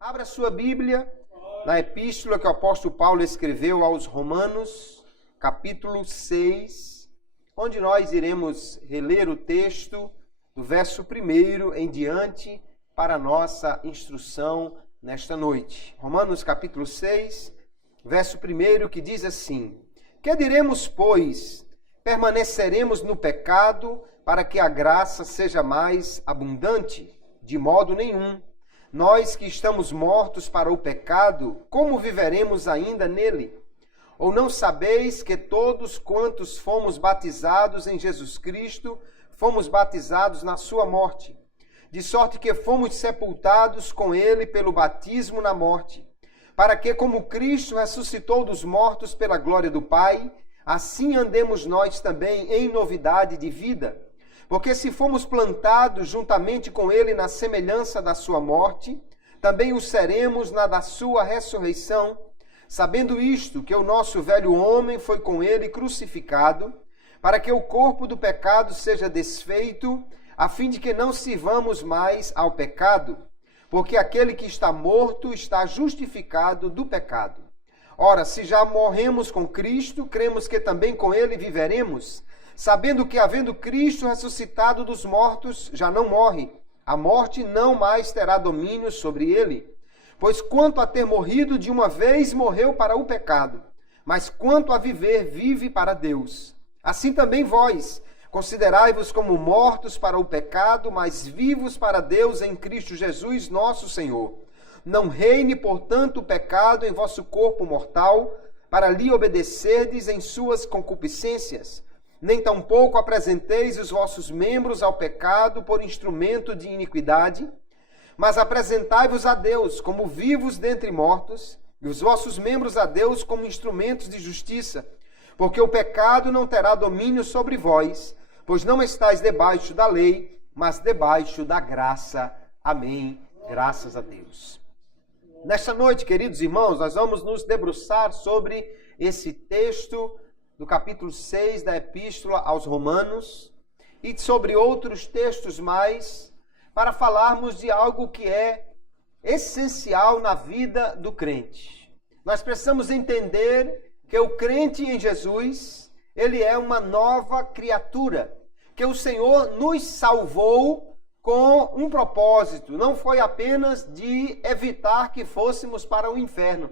Abra sua Bíblia na epístola que o apóstolo Paulo escreveu aos Romanos, capítulo 6, onde nós iremos reler o texto do verso 1 em diante para a nossa instrução nesta noite. Romanos, capítulo 6, verso 1, que diz assim: Que diremos, pois? Permaneceremos no pecado para que a graça seja mais abundante? De modo nenhum. Nós que estamos mortos para o pecado, como viveremos ainda nele? Ou não sabeis que todos quantos fomos batizados em Jesus Cristo, fomos batizados na sua morte? De sorte que fomos sepultados com ele pelo batismo na morte, para que, como Cristo ressuscitou dos mortos pela glória do Pai, assim andemos nós também em novidade de vida. Porque se fomos plantados juntamente com ele na semelhança da sua morte, também o seremos na da sua ressurreição, sabendo isto, que o nosso velho homem foi com ele crucificado, para que o corpo do pecado seja desfeito, a fim de que não sirvamos mais ao pecado, porque aquele que está morto está justificado do pecado. Ora, se já morremos com Cristo, cremos que também com ele viveremos, sabendo que, havendo Cristo ressuscitado dos mortos, já não morre, a morte não mais terá domínio sobre ele. Pois quanto a ter morrido de uma vez, morreu para o pecado, mas quanto a viver, vive para Deus. Assim também vós, considerai-vos como mortos para o pecado, mas vivos para Deus em Cristo Jesus, nosso Senhor. Não reine, portanto, o pecado em vosso corpo mortal, para lhe obedecerdes em suas concupiscências. Nem tampouco apresenteis os vossos membros ao pecado por instrumento de iniquidade, mas apresentai-vos a Deus como vivos dentre mortos, e os vossos membros a Deus como instrumentos de justiça, porque o pecado não terá domínio sobre vós, pois não estáis debaixo da lei, mas debaixo da graça. Amém. Graças a Deus. Nesta noite, queridos irmãos, nós vamos nos debruçar sobre esse texto do capítulo 6 da Epístola aos Romanos e sobre outros textos mais, para falarmos de algo que é essencial na vida do crente. Nós precisamos entender que o crente em Jesus, ele é uma nova criatura, que o Senhor nos salvou com um propósito, não foi apenas de evitar que fôssemos para o inferno.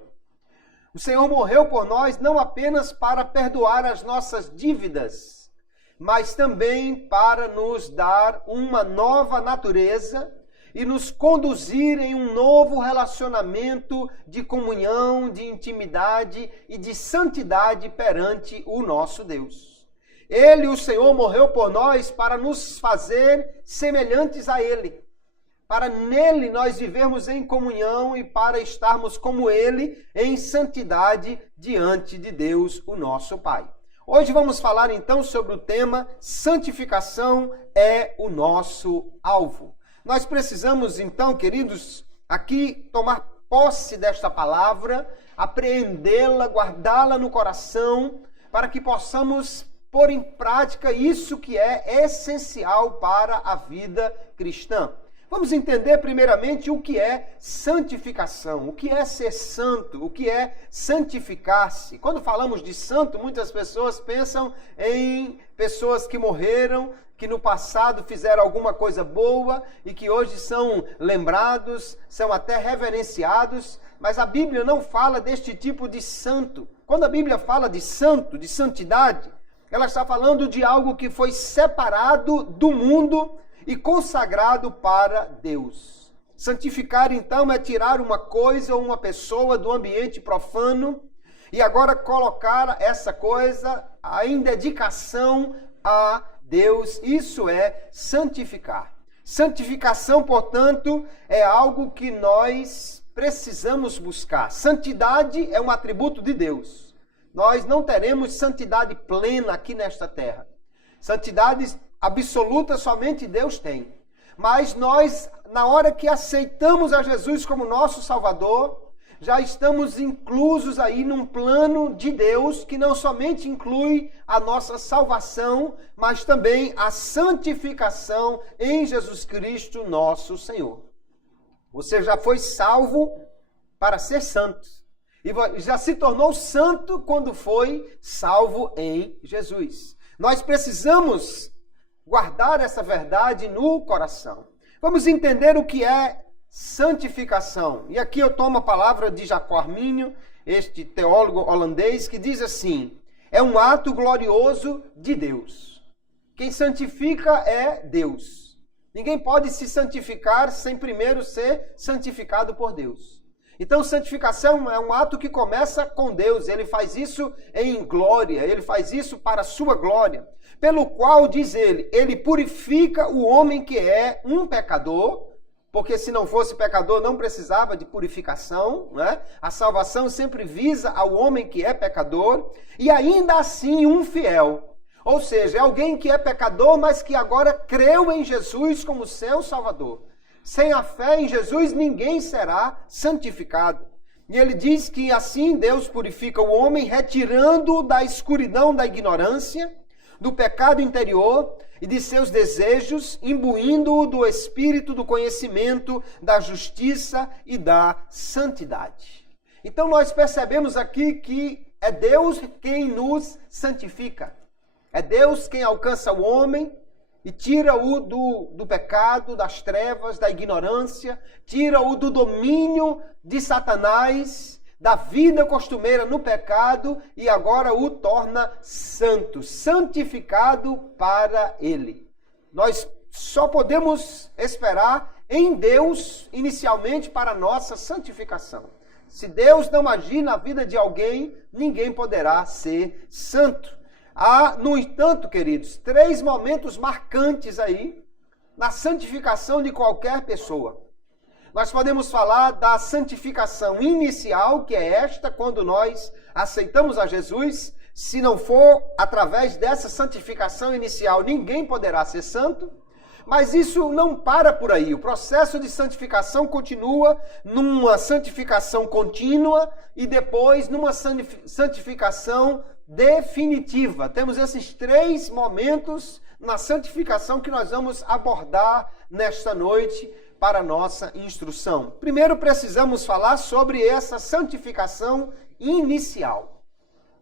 O Senhor morreu por nós não apenas para perdoar as nossas dívidas, mas também para nos dar uma nova natureza e nos conduzir em um novo relacionamento de comunhão, de intimidade e de santidade perante o nosso Deus. Ele, o Senhor, morreu por nós para nos fazer semelhantes a Ele, para nele nós vivermos em comunhão e para estarmos como ele em santidade diante de Deus, o nosso Pai. Hoje vamos falar então sobre o tema santificação é o nosso alvo. Nós precisamos então, queridos, aqui tomar posse desta palavra, apreendê-la, guardá-la no coração, para que possamos pôr em prática isso que é essencial para a vida cristã. Vamos entender primeiramente o que é santificação, o que é ser santo, o que é santificar-se. Quando falamos de santo, muitas pessoas pensam em pessoas que morreram, que no passado fizeram alguma coisa boa e que hoje são lembrados, são até reverenciados, mas a Bíblia não fala deste tipo de santo. Quando a Bíblia fala de santo, de santidade, ela está falando de algo que foi separado do mundo e consagrado para Deus. Santificar, então, é tirar uma coisa ou uma pessoa do ambiente profano e agora colocar essa coisa em dedicação a Deus. Isso é santificar. Santificação, portanto, é algo que nós precisamos buscar. Santidade é um atributo de Deus. Nós não teremos santidade plena aqui nesta terra. Santidade absoluta somente Deus tem. Mas nós, na hora que aceitamos a Jesus como nosso Salvador, já estamos inclusos aí num plano de Deus que não somente inclui a nossa salvação, mas também a santificação em Jesus Cristo, nosso Senhor. Você já foi salvo para ser santo. E já se tornou santo quando foi salvo em Jesus. Nós precisamos guardar essa verdade no coração. Vamos entender o que é santificação. E aqui eu tomo a palavra de Jacó Armínio, este teólogo holandês, que diz assim: é um ato glorioso de Deus. Quem santifica é Deus. Ninguém pode se santificar sem primeiro ser santificado por Deus. Então, santificação é um ato que começa com Deus. Ele faz isso em glória, ele faz isso para a sua glória. Pelo qual, diz ele purifica o homem que é um pecador, porque se não fosse pecador não precisava de purificação, né? A salvação sempre visa ao homem que é pecador, e ainda assim um fiel. Ou seja, é alguém que é pecador, mas que agora creu em Jesus como seu Salvador. Sem a fé em Jesus, ninguém será santificado. E ele diz que assim Deus purifica o homem, retirando-o da escuridão da ignorância, do pecado interior e de seus desejos, imbuindo-o do espírito do conhecimento, da justiça e da santidade. Então nós percebemos aqui que é Deus quem nos santifica. É Deus quem alcança o homem e tira-o do pecado, das trevas, da ignorância, tira-o do domínio de Satanás, da vida costumeira no pecado, e agora o torna santo, santificado para ele. Nós só podemos esperar em Deus, inicialmente, para a nossa santificação. Se Deus não agir na vida de alguém, ninguém poderá ser santo. Há, no entanto, queridos, 3 momentos marcantes aí na santificação de qualquer pessoa. Nós podemos falar da santificação inicial, que é esta, quando nós aceitamos a Jesus. Se não for através dessa santificação inicial, ninguém poderá ser santo. Mas isso não para por aí. O processo de santificação continua numa santificação contínua e depois numa santificação definitiva. Temos esses 3 momentos na santificação que nós vamos abordar nesta noite para a nossa instrução. Primeiro precisamos falar sobre essa santificação inicial.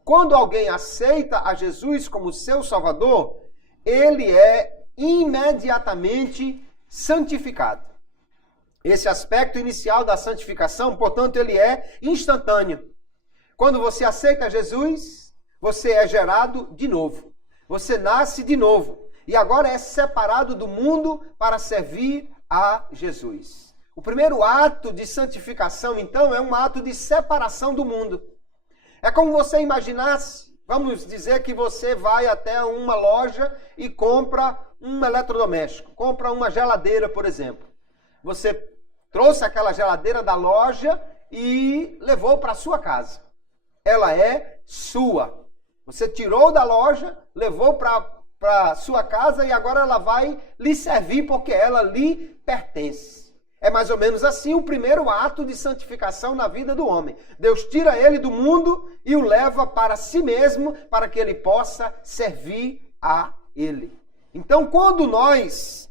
Quando alguém aceita a Jesus como seu Salvador, ele é imediatamente santificado. Esse aspecto inicial da santificação, portanto, ele é instantâneo. Quando você aceita Jesus, você é gerado de novo. Você nasce de novo. E agora é separado do mundo para servir a Jesus. O primeiro ato de santificação, então, é um ato de separação do mundo. É como você imaginasse, vamos dizer que você vai até uma loja e compra um eletrodoméstico, compra uma geladeira, por exemplo. Você trouxe aquela geladeira da loja e levou para a sua casa. Ela é sua. Você tirou da loja, levou para a sua casa e agora ela vai lhe servir porque ela lhe pertence. É mais ou menos assim o primeiro ato de santificação na vida do homem. Deus tira ele do mundo e o leva para si mesmo, para que ele possa servir a ele. Então, quando nós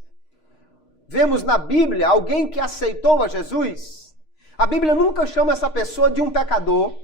vemos na Bíblia alguém que aceitou a Jesus, a Bíblia nunca chama essa pessoa de um pecador,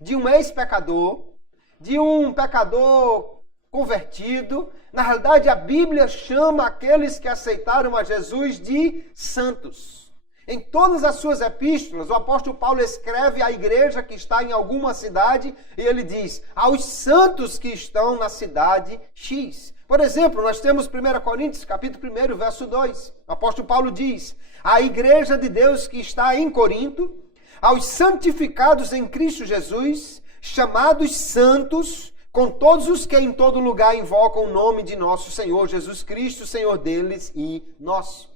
de um ex-pecador, de um pecador convertido. Na realidade, a Bíblia chama aqueles que aceitaram a Jesus de santos. Em todas as suas epístolas, o apóstolo Paulo escreve à igreja que está em alguma cidade e ele diz: aos santos que estão na cidade X. Por exemplo, nós temos 1 Coríntios, capítulo 1, verso 2. O apóstolo Paulo diz: a igreja de Deus que está em Corinto, aos santificados em Cristo Jesus, chamados santos, com todos os que em todo lugar invocam o nome de nosso Senhor Jesus Cristo, Senhor deles e nosso.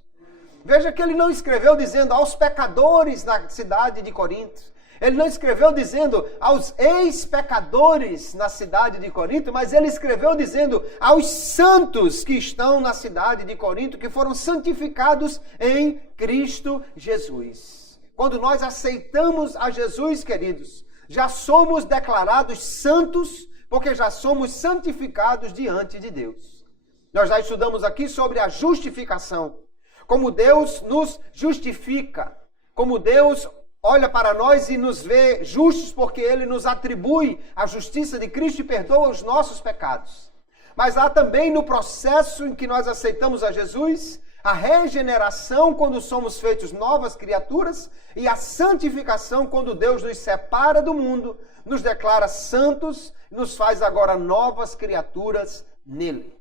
Veja que ele não escreveu dizendo aos pecadores na cidade de Corinto. Ele não escreveu dizendo aos ex-pecadores na cidade de Corinto, mas ele escreveu dizendo aos santos que estão na cidade de Corinto, que foram santificados em Cristo Jesus. quando nós aceitamos a Jesus, queridos, já somos declarados santos, porque já somos santificados diante de Deus. Nós já estudamos aqui sobre a justificação, como Deus nos justifica, como Deus olha para nós e nos vê justos porque Ele nos atribui a justiça de Cristo e perdoa os nossos pecados. Mas há também no processo em que nós aceitamos a Jesus, a regeneração quando somos feitos novas criaturas e a santificação quando Deus nos separa do mundo, nos declara santos e nos faz agora novas criaturas nele.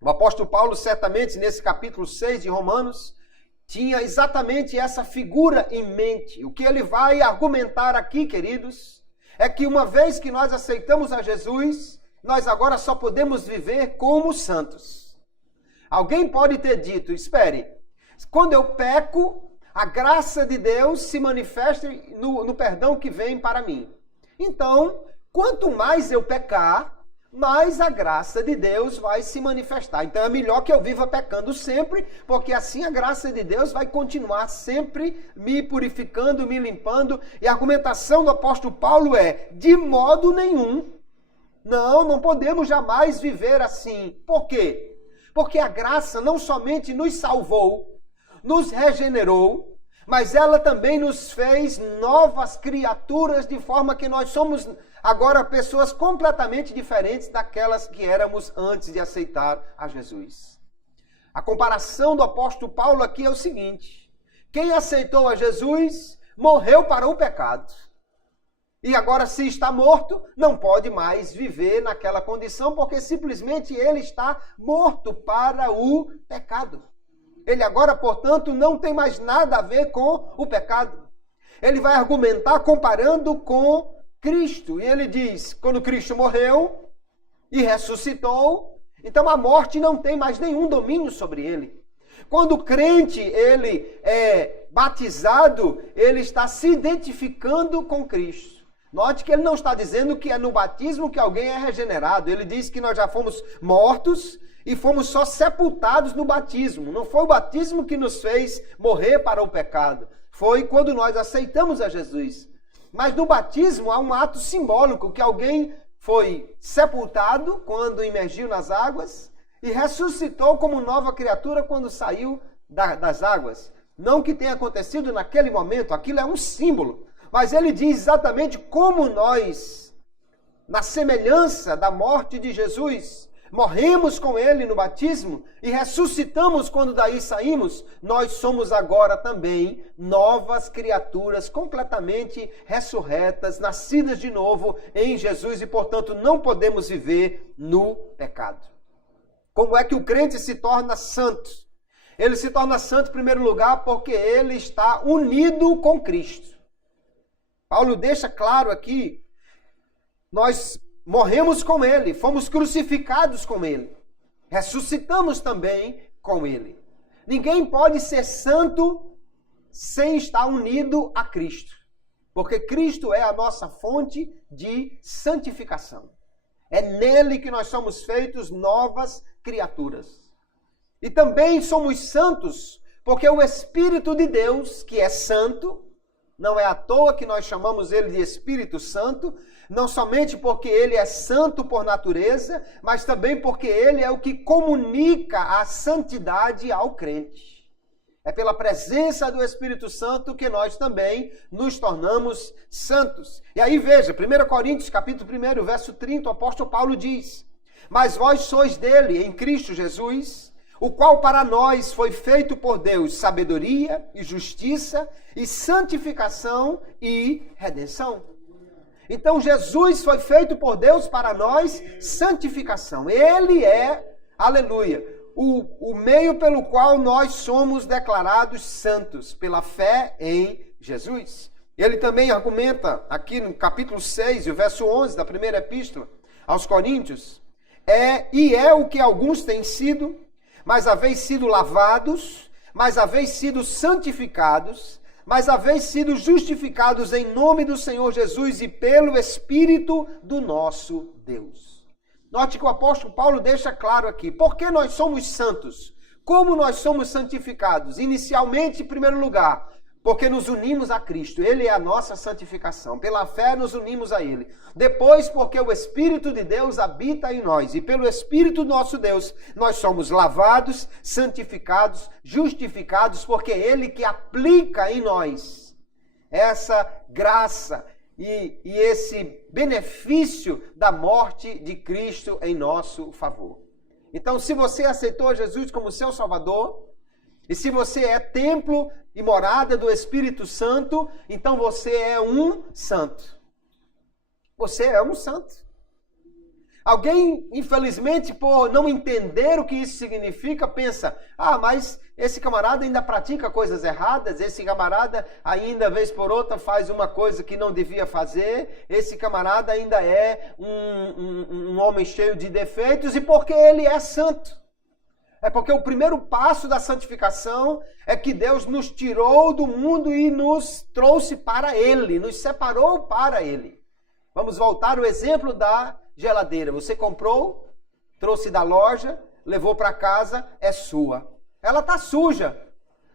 O apóstolo Paulo, certamente, nesse capítulo 6 de Romanos, tinha exatamente essa figura em mente. O que ele vai argumentar aqui, queridos, é que uma vez que nós aceitamos a Jesus, nós agora só podemos viver como santos. Alguém pode ter dito, espere, quando eu peco, a graça de Deus se manifesta no perdão que vem para mim. Então, quanto mais eu pecar, mais a graça de Deus vai se manifestar. Então é melhor que eu viva pecando sempre, porque assim a graça de Deus vai continuar sempre me purificando, me limpando. E a argumentação do apóstolo Paulo é, de modo nenhum, não podemos jamais viver assim. Por quê? Porque a graça não somente nos salvou, nos regenerou, mas ela também nos fez novas criaturas, de forma que nós somos agora pessoas completamente diferentes daquelas que éramos antes de aceitar a Jesus. A comparação do apóstolo Paulo aqui é o seguinte: quem aceitou a Jesus morreu para o pecado. E agora, se está morto, não pode mais viver naquela condição, porque simplesmente ele está morto para o pecado. Ele agora, portanto, não tem mais nada a ver com o pecado. Ele vai argumentar comparando com Cristo. E ele diz, quando Cristo morreu e ressuscitou, então a morte não tem mais nenhum domínio sobre ele. Quando o crente, ele é batizado, ele está se identificando com Cristo. Note que ele não está dizendo que é no batismo que alguém é regenerado. Ele diz que nós já fomos mortos e fomos só sepultados no batismo. Não foi o batismo que nos fez morrer para o pecado. Foi quando nós aceitamos a Jesus. Mas no batismo há um ato simbólico, que alguém foi sepultado quando imergiu nas águas e ressuscitou como nova criatura quando saiu das águas. Não que tenha acontecido naquele momento, aquilo é um símbolo. Mas ele diz exatamente como nós, na semelhança da morte de Jesus, morremos com ele no batismo e ressuscitamos quando daí saímos, nós somos agora também novas criaturas completamente ressurretas, nascidas de novo em Jesus e, portanto, não podemos viver no pecado. Como é que o crente se torna santo? Ele se torna santo, em primeiro lugar, porque ele está unido com Cristo. Paulo deixa claro aqui, nós morremos com ele, fomos crucificados com ele, ressuscitamos também com ele. Ninguém pode ser santo sem estar unido a Cristo, porque Cristo é a nossa fonte de santificação. É nele que nós somos feitos novas criaturas. E também somos santos porque o Espírito de Deus, que é santo, não é à toa que nós chamamos ele de Espírito Santo, não somente porque ele é santo por natureza, mas também porque ele é o que comunica a santidade ao crente. É pela presença do Espírito Santo que nós também nos tornamos santos. E aí veja, 1 Coríntios capítulo 1, verso 30, o apóstolo Paulo diz: mas vós sois dele, em Cristo Jesus, o qual para nós foi feito por Deus sabedoria e justiça e santificação e redenção. Então Jesus foi feito por Deus para nós santificação. Ele é, aleluia, o meio pelo qual nós somos declarados santos, pela fé em Jesus. Ele também argumenta aqui no capítulo 6, o verso 11 da primeira epístola aos Coríntios, é o que alguns têm sido, mas haveis sido lavados, mas haveis sido santificados, mas haveis sido justificados em nome do Senhor Jesus e pelo Espírito do nosso Deus. Note que o apóstolo Paulo deixa claro aqui, por que nós somos santos? Como nós somos santificados? Inicialmente, em primeiro lugar, porque nos unimos a Cristo. Ele é a nossa santificação. Pela fé nos unimos a Ele. Depois, porque o Espírito de Deus habita em nós. E pelo Espírito do nosso Deus, nós somos lavados, santificados, justificados, porque é Ele que aplica em nós essa graça e esse benefício da morte de Cristo em nosso favor. Então, se você aceitou Jesus como seu Salvador, e se você é templo e morada do Espírito Santo, então você é um santo. Você é um santo. Alguém, infelizmente, por não entender o que isso significa, pensa, mas esse camarada ainda pratica coisas erradas, esse camarada ainda, vez por outra, faz uma coisa que não devia fazer, esse camarada ainda é um homem cheio de defeitos, e porque ele é santo. É porque o primeiro passo da santificação é que Deus nos tirou do mundo e nos trouxe para Ele, nos separou para Ele. Vamos voltar ao exemplo da geladeira. Você comprou, trouxe da loja, levou para casa, é sua. Ela está suja.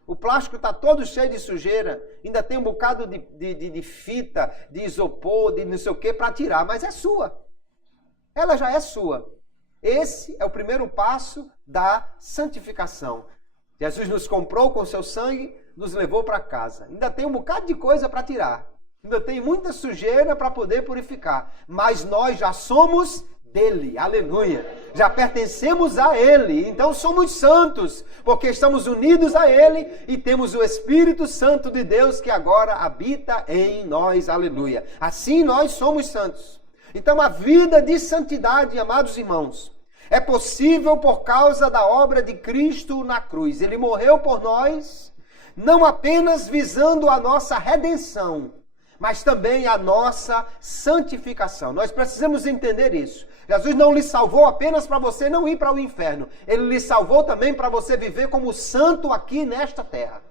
O plástico está todo cheio de sujeira. Ainda tem um bocado de fita, de isopor, de não sei o que para tirar, mas é sua. Ela já é sua. Esse é o primeiro passo da santificação. Jesus nos comprou com seu sangue, nos levou para casa. Ainda tem um bocado de coisa para tirar. Ainda tem muita sujeira para poder purificar. Mas nós já somos dele. Aleluia. Já pertencemos a ele. Então somos santos, porque estamos unidos a ele e temos o Espírito Santo de Deus que agora habita em nós. Aleluia. Assim nós somos santos. Então a vida de santidade, amados irmãos, é possível por causa da obra de Cristo na cruz. Ele morreu por nós, não apenas visando a nossa redenção, mas também a nossa santificação. Nós precisamos entender isso. Jesus não lhe salvou apenas para você não ir para o inferno. Ele lhe salvou também para você viver como santo aqui nesta terra.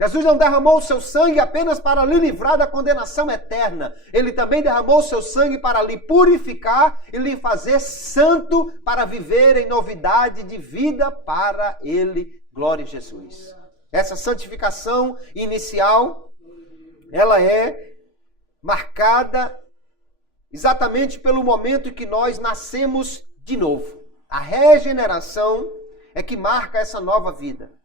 Jesus não derramou o seu sangue apenas para lhe livrar da condenação eterna. Ele também derramou o seu sangue para lhe purificar e lhe fazer santo para viver em novidade de vida para Ele. Glória a Jesus. Essa santificação inicial, ela é marcada exatamente pelo momento em que nós nascemos de novo. A regeneração é que marca essa nova vida.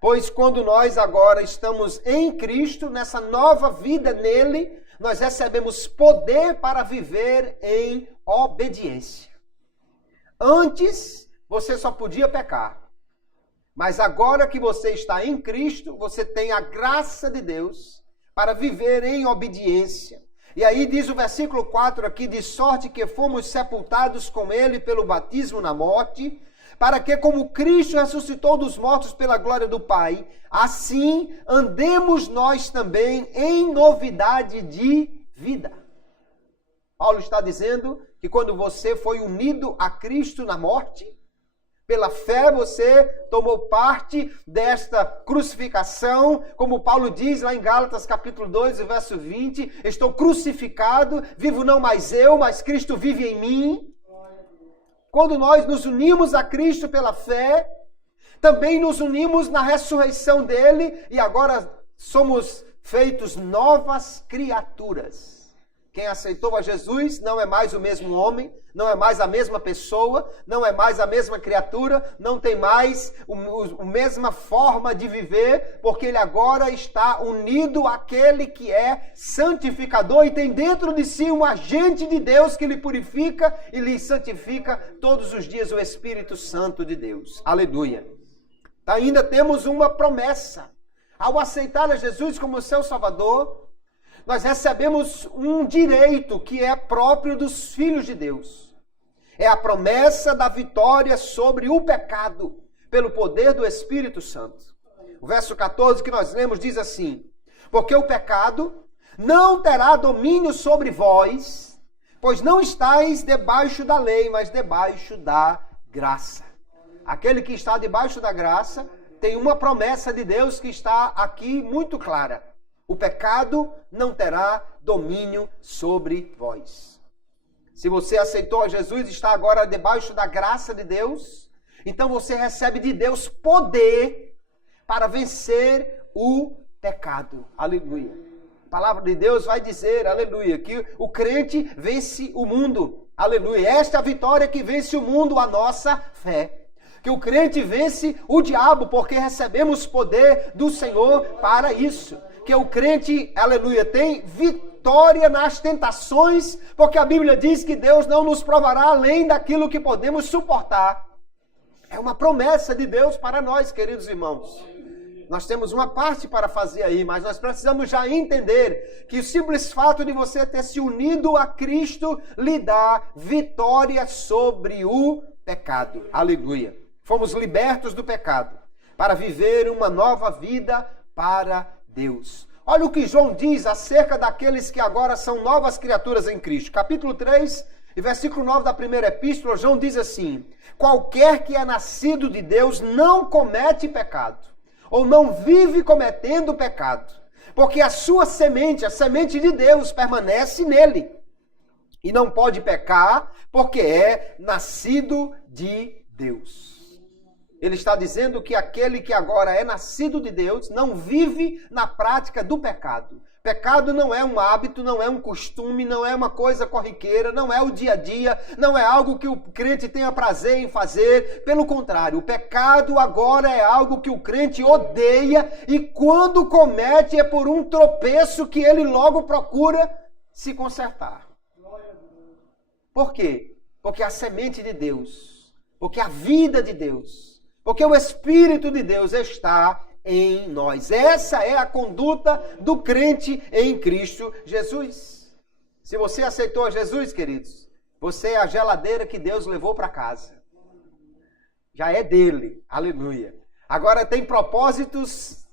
Pois quando nós agora estamos em Cristo, nessa nova vida nele, nós recebemos poder para viver em obediência. Antes, você só podia pecar. Mas agora que você está em Cristo, você tem a graça de Deus para viver em obediência. E aí diz o versículo 4 aqui, de sorte que fomos sepultados com ele pelo batismo na morte, para que, como Cristo ressuscitou dos mortos pela glória do Pai, assim andemos nós também em novidade de vida. Paulo está dizendo que quando você foi unido a Cristo na morte, pela fé você tomou parte desta crucificação, como Paulo diz lá em Gálatas capítulo 2, verso 20, estou crucificado, vivo não mais eu, mas Cristo vive em mim. Quando nós nos unimos a Cristo pela fé, também nos unimos na ressurreição dele e agora somos feitos novas criaturas. Quem aceitou a Jesus não é mais o mesmo homem, não é mais a mesma pessoa, não é mais a mesma criatura, não tem mais a mesma forma de viver, porque ele agora está unido àquele que é santificador e tem dentro de si um agente de Deus que lhe purifica e lhe santifica todos os dias, o Espírito Santo de Deus. Aleluia. Ainda temos uma promessa. Ao aceitar a Jesus como seu Salvador, nós recebemos um direito que é próprio dos filhos de Deus. É a promessa da vitória sobre o pecado, pelo poder do Espírito Santo. O verso 14 que nós lemos diz assim: porque o pecado não terá domínio sobre vós, pois não estáis debaixo da lei, mas debaixo da graça. Aquele que está debaixo da graça tem uma promessa de Deus que está aqui muito clara. O pecado não terá domínio sobre vós. Se você aceitou a Jesus e está agora debaixo da graça de Deus, então você recebe de Deus poder para vencer o pecado. Aleluia. A palavra de Deus vai dizer, aleluia, que o crente vence o mundo. Aleluia. Esta é a vitória que vence o mundo, a nossa fé. Que o crente vence o diabo, porque recebemos poder do Senhor para isso. Que o crente, aleluia, tem vitória nas tentações, porque a Bíblia diz que Deus não nos provará além daquilo que podemos suportar. É uma promessa de Deus para nós, queridos irmãos. Nós temos uma parte para fazer aí, mas nós precisamos já entender que o simples fato de você ter se unido a Cristo lhe dá vitória sobre o pecado. Aleluia. Fomos libertos do pecado para viver uma nova vida para Deus. Olha o que João diz acerca daqueles que agora são novas criaturas em Cristo. Capítulo 3, e versículo 9 da primeira epístola, João diz assim: qualquer que é nascido de Deus não comete pecado, ou não vive cometendo pecado, porque a sua semente, a semente de Deus, permanece nele. E não pode pecar, porque é nascido de Deus. Ele está dizendo que aquele que agora é nascido de Deus não vive na prática do pecado. Pecado não é um hábito, não é um costume, não é uma coisa corriqueira, não é o dia a dia, não é algo que o crente tenha prazer em fazer. Pelo contrário, o pecado agora é algo que o crente odeia e quando comete é por um tropeço que ele logo procura se consertar. Por quê? Porque a semente de Deus, porque a vida de Deus, porque o Espírito de Deus está em nós. Essa é a conduta do crente em Cristo Jesus. Se você aceitou Jesus, queridos, você é a geladeira que Deus levou para casa. Já é dele. Aleluia. Agora tem propósitos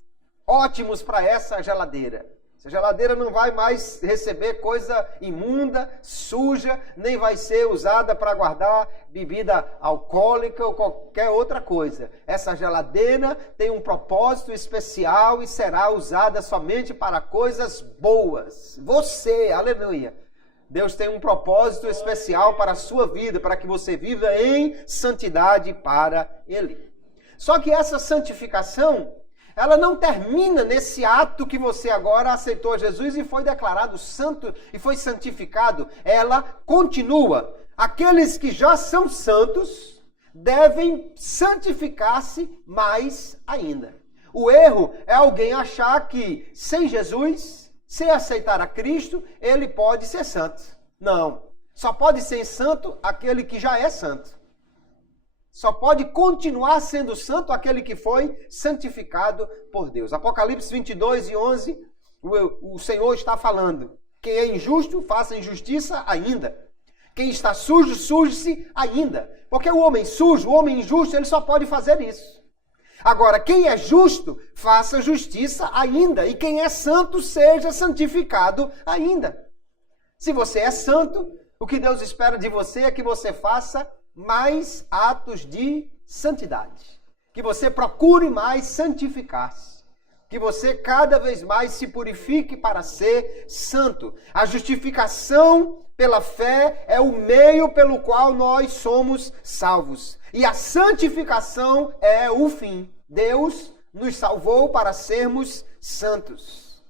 ótimos para essa geladeira. Essa geladeira não vai mais receber coisa imunda, suja, nem vai ser usada para guardar bebida alcoólica ou qualquer outra coisa. Essa geladeira tem um propósito especial e será usada somente para coisas boas. Você, aleluia. Deus tem um propósito especial para a sua vida, para que você viva em santidade para Ele. Só que essa santificação, ela não termina nesse ato que você agora aceitou Jesus e foi declarado santo e foi santificado. Ela continua. Aqueles que já são santos devem santificar-se mais ainda. O erro é alguém achar que sem Jesus, sem aceitar a Cristo, ele pode ser santo. Não. Só pode ser santo aquele que já é santo. Só pode continuar sendo santo aquele que foi santificado por Deus. Apocalipse 22 e 11, o Senhor está falando. Quem é injusto, faça injustiça ainda. Quem está sujo, suje-se ainda. Porque o homem sujo, o homem injusto, ele só pode fazer isso. Agora, quem é justo, faça justiça ainda. E quem é santo, seja santificado ainda. Se você é santo, o que Deus espera de você é que você faça mais atos de santidade. Que você procure mais santificar-se. Que você cada vez mais se purifique para ser santo. A justificação pela fé é o meio pelo qual nós somos salvos. E a santificação é o fim. Deus nos salvou para sermos santos.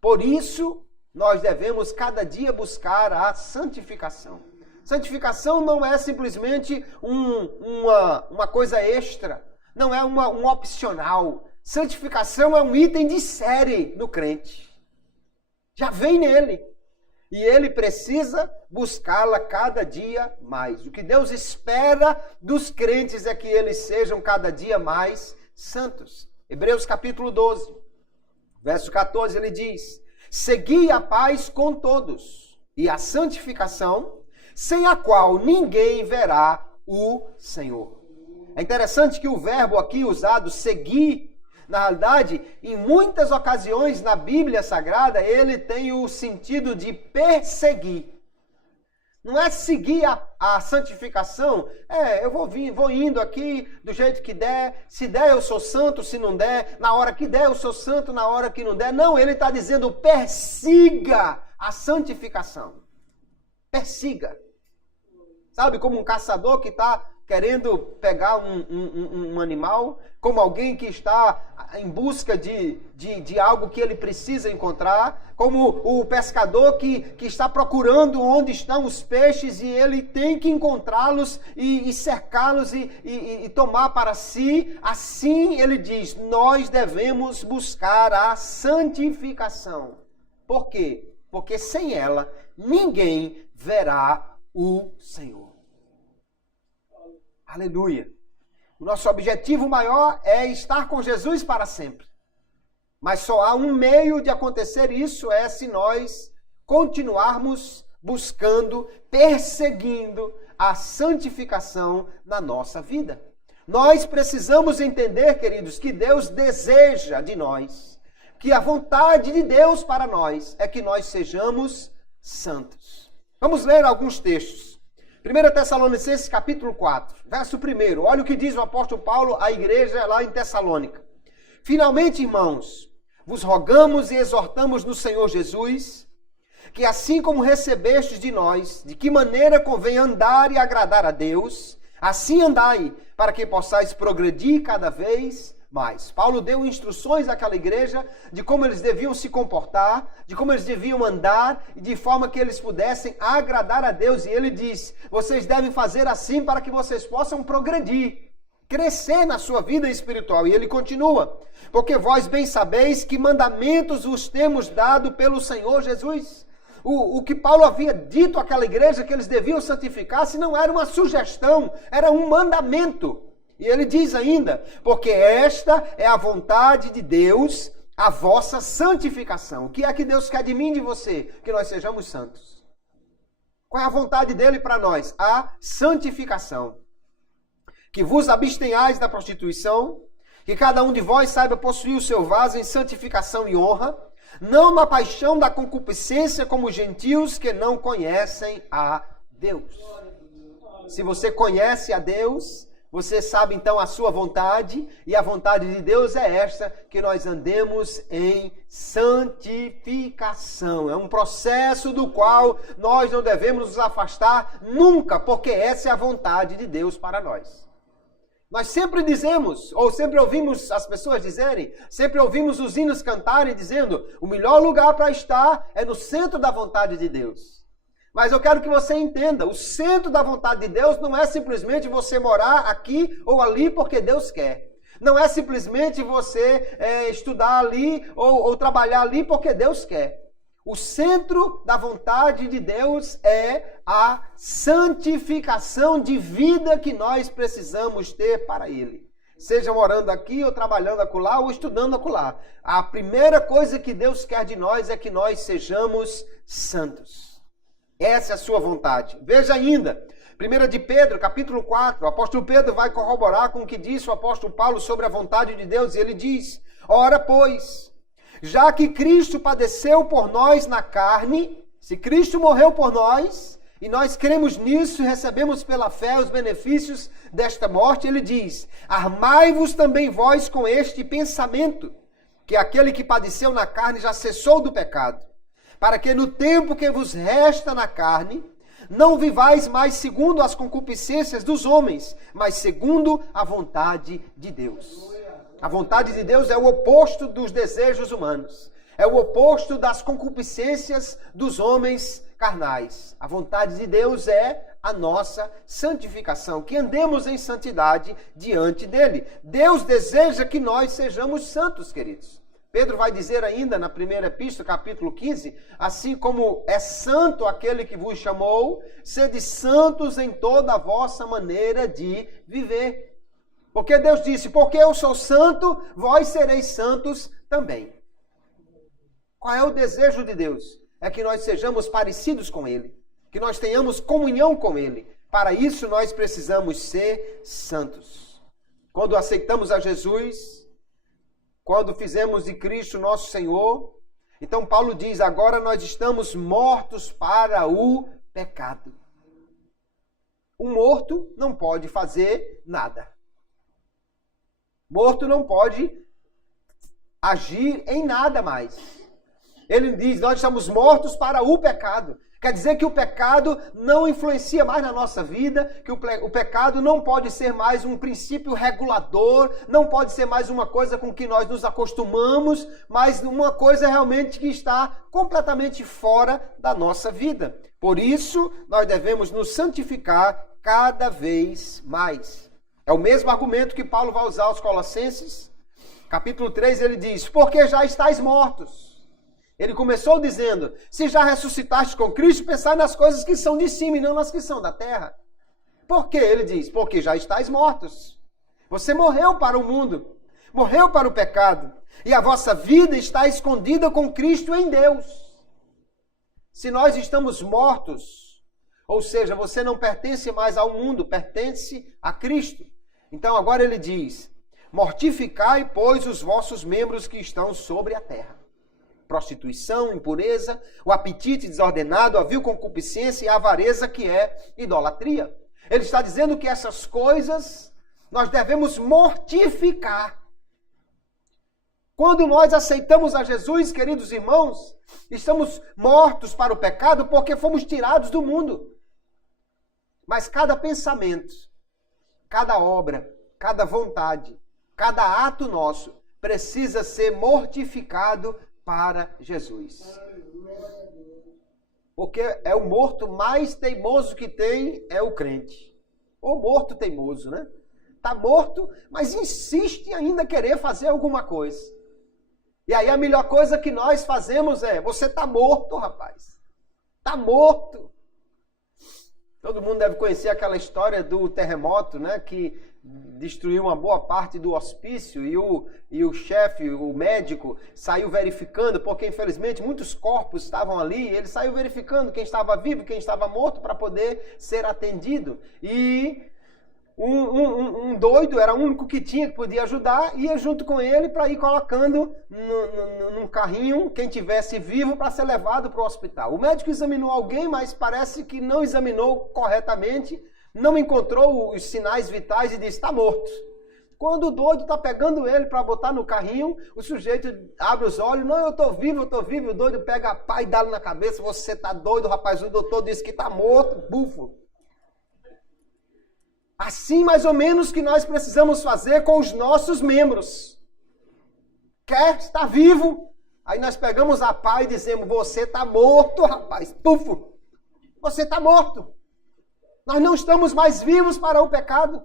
Por isso, nós devemos cada dia buscar a santificação. Santificação não é simplesmente uma coisa extra, não é um opcional. Santificação é um item de série no crente. Já vem nele. E ele precisa buscá-la cada dia mais. O que Deus espera dos crentes é que eles sejam cada dia mais santos. Hebreus capítulo 12, verso 14, ele diz: segui a paz com todos e a santificação, sem a qual ninguém verá o Senhor. É interessante que o verbo aqui usado, seguir, na realidade, em muitas ocasiões na Bíblia Sagrada, ele tem o sentido de perseguir. Não é seguir a santificação, eu vou indo aqui do jeito que der, se der eu sou santo, se não der, na hora que der eu sou santo, na hora que não der. Não, ele está dizendo persiga a santificação. Persiga. Sabe, como um caçador que está querendo pegar um animal, como alguém que está em busca de algo que ele precisa encontrar, como o pescador que está procurando onde estão os peixes e ele tem que encontrá-los e cercá-los e tomar para si. Assim ele diz, nós devemos buscar a santificação. Por quê? Porque sem ela ninguém verá o Senhor. Aleluia. O nosso objetivo maior é estar com Jesus para sempre. Mas só há um meio de acontecer isso, é se nós continuarmos buscando, perseguindo a santificação na nossa vida. Nós precisamos entender, queridos, que Deus deseja de nós, que a vontade de Deus para nós é que nós sejamos santos. Vamos ler alguns textos. 1 Tessalonicenses capítulo 4, verso 1. Olha o que diz o apóstolo Paulo à igreja lá em Tessalônica. Finalmente, irmãos, vos rogamos e exortamos no Senhor Jesus, que assim como recebestes de nós, de que maneira convém andar e agradar a Deus, assim andai, para que possais progredir cada vez mais. Paulo deu instruções àquela igreja de como eles deviam se comportar, de como eles deviam andar, e de forma que eles pudessem agradar a Deus. E ele diz, vocês devem fazer assim para que vocês possam progredir, crescer na sua vida espiritual. E ele continua, porque vós bem sabeis que mandamentos vos temos dado pelo Senhor Jesus. O que Paulo havia dito àquela igreja que eles deviam santificar-se não era uma sugestão, era um mandamento. E ele diz ainda, porque esta é a vontade de Deus, a vossa santificação. O que é que Deus quer de mim e de você? Que nós sejamos santos. Qual é a vontade dele para nós? A santificação. Que vos abstenhais da prostituição, que cada um de vós saiba possuir o seu vaso em santificação e honra, não na paixão da concupiscência como gentios que não conhecem a Deus. Se você conhece a Deus, você sabe então a sua vontade, e a vontade de Deus é esta, que nós andemos em santificação. É um processo do qual nós não devemos nos afastar nunca, porque essa é a vontade de Deus para nós. Nós sempre dizemos, ou sempre ouvimos as pessoas dizerem, sempre ouvimos os hinos cantarem dizendo, o melhor lugar para estar é no centro da vontade de Deus. Mas eu quero que você entenda, o centro da vontade de Deus não é simplesmente você morar aqui ou ali porque Deus quer. Não é simplesmente você estudar ali ou trabalhar ali porque Deus quer. O centro da vontade de Deus é a santificação de vida que nós precisamos ter para Ele. Seja morando aqui ou trabalhando acolá ou estudando acolá. A primeira coisa que Deus quer de nós é que nós sejamos santos. Essa é a sua vontade. Veja ainda, 1 de Pedro, capítulo 4, o apóstolo Pedro vai corroborar com o que disse o apóstolo Paulo sobre a vontade de Deus, e ele diz, ora, pois, já que Cristo padeceu por nós na carne, se Cristo morreu por nós, e nós cremos nisso e recebemos pela fé os benefícios desta morte, ele diz, armai-vos também vós com este pensamento, que aquele que padeceu na carne já cessou do pecado, para que no tempo que vos resta na carne, não vivais mais segundo as concupiscências dos homens, mas segundo a vontade de Deus. A vontade de Deus é o oposto dos desejos humanos. É o oposto das concupiscências dos homens carnais. A vontade de Deus é a nossa santificação, que andemos em santidade diante dele. Deus deseja que nós sejamos santos, queridos. Pedro vai dizer ainda na primeira epístola, capítulo 15, assim como é santo aquele que vos chamou, sede santos em toda a vossa maneira de viver. Porque Deus disse, porque eu sou santo, vós sereis santos também. Qual é o desejo de Deus? É que nós sejamos parecidos com Ele, que nós tenhamos comunhão com Ele. Para isso nós precisamos ser santos. Quando aceitamos a Jesus, quando fizemos de Cristo nosso Senhor, então Paulo diz, agora nós estamos mortos para o pecado. O morto não pode fazer nada. Morto não pode agir em nada mais. Ele diz, nós estamos mortos para o pecado. Quer dizer que o pecado não influencia mais na nossa vida, que o pecado não pode ser mais um princípio regulador, não pode ser mais uma coisa com que nós nos acostumamos, mas uma coisa realmente que está completamente fora da nossa vida. Por isso, nós devemos nos santificar cada vez mais. É o mesmo argumento que Paulo vai usar aos Colossenses. Capítulo 3, ele diz, porque já estáis mortos. Ele começou dizendo, se já ressuscitaste com Cristo, pensai nas coisas que são de cima e não nas que são da terra. Por quê? Ele diz, porque já estáis mortos. Você morreu para o mundo, morreu para o pecado, e a vossa vida está escondida com Cristo em Deus. Se nós estamos mortos, ou seja, você não pertence mais ao mundo, pertence a Cristo. Então agora ele diz, mortificai, pois, os vossos membros que estão sobre a terra. Prostituição, impureza, o apetite desordenado, a vil concupiscência e a avareza que é idolatria. Ele está dizendo que essas coisas nós devemos mortificar. Quando nós aceitamos a Jesus, queridos irmãos, estamos mortos para o pecado porque fomos tirados do mundo. Mas cada pensamento, cada obra, cada vontade, cada ato nosso precisa ser mortificado para Jesus. Porque é o morto mais teimoso que tem, é o crente. O morto teimoso, né? Está morto, mas insiste em ainda querer fazer alguma coisa. E aí a melhor coisa que nós fazemos é, você está morto, rapaz. Está morto. Todo mundo deve conhecer aquela história do terremoto, né? Que destruiu uma boa parte do hospício e o chefe, o médico, saiu verificando, porque infelizmente muitos corpos estavam ali, ele saiu verificando quem estava vivo, quem estava morto para poder ser atendido. E um doido, era o único que tinha, que podia ajudar, ia junto com ele para ir colocando num carrinho quem tivesse vivo para ser levado para o hospital. O médico examinou alguém, mas parece que não examinou corretamente, não encontrou os sinais vitais e disse, está morto. Quando o doido está pegando ele para botar no carrinho, o sujeito abre os olhos, não, eu estou vivo, o doido pega a pá e dá-lhe na cabeça, você está doido, rapaz, o doutor disse que está morto, bufo. Assim, mais ou menos, que nós precisamos fazer com os nossos membros. Quer estar vivo? Aí nós pegamos a pá e dizemos, você está morto, rapaz, pufo. Você está morto. Nós não estamos mais vivos para o pecado.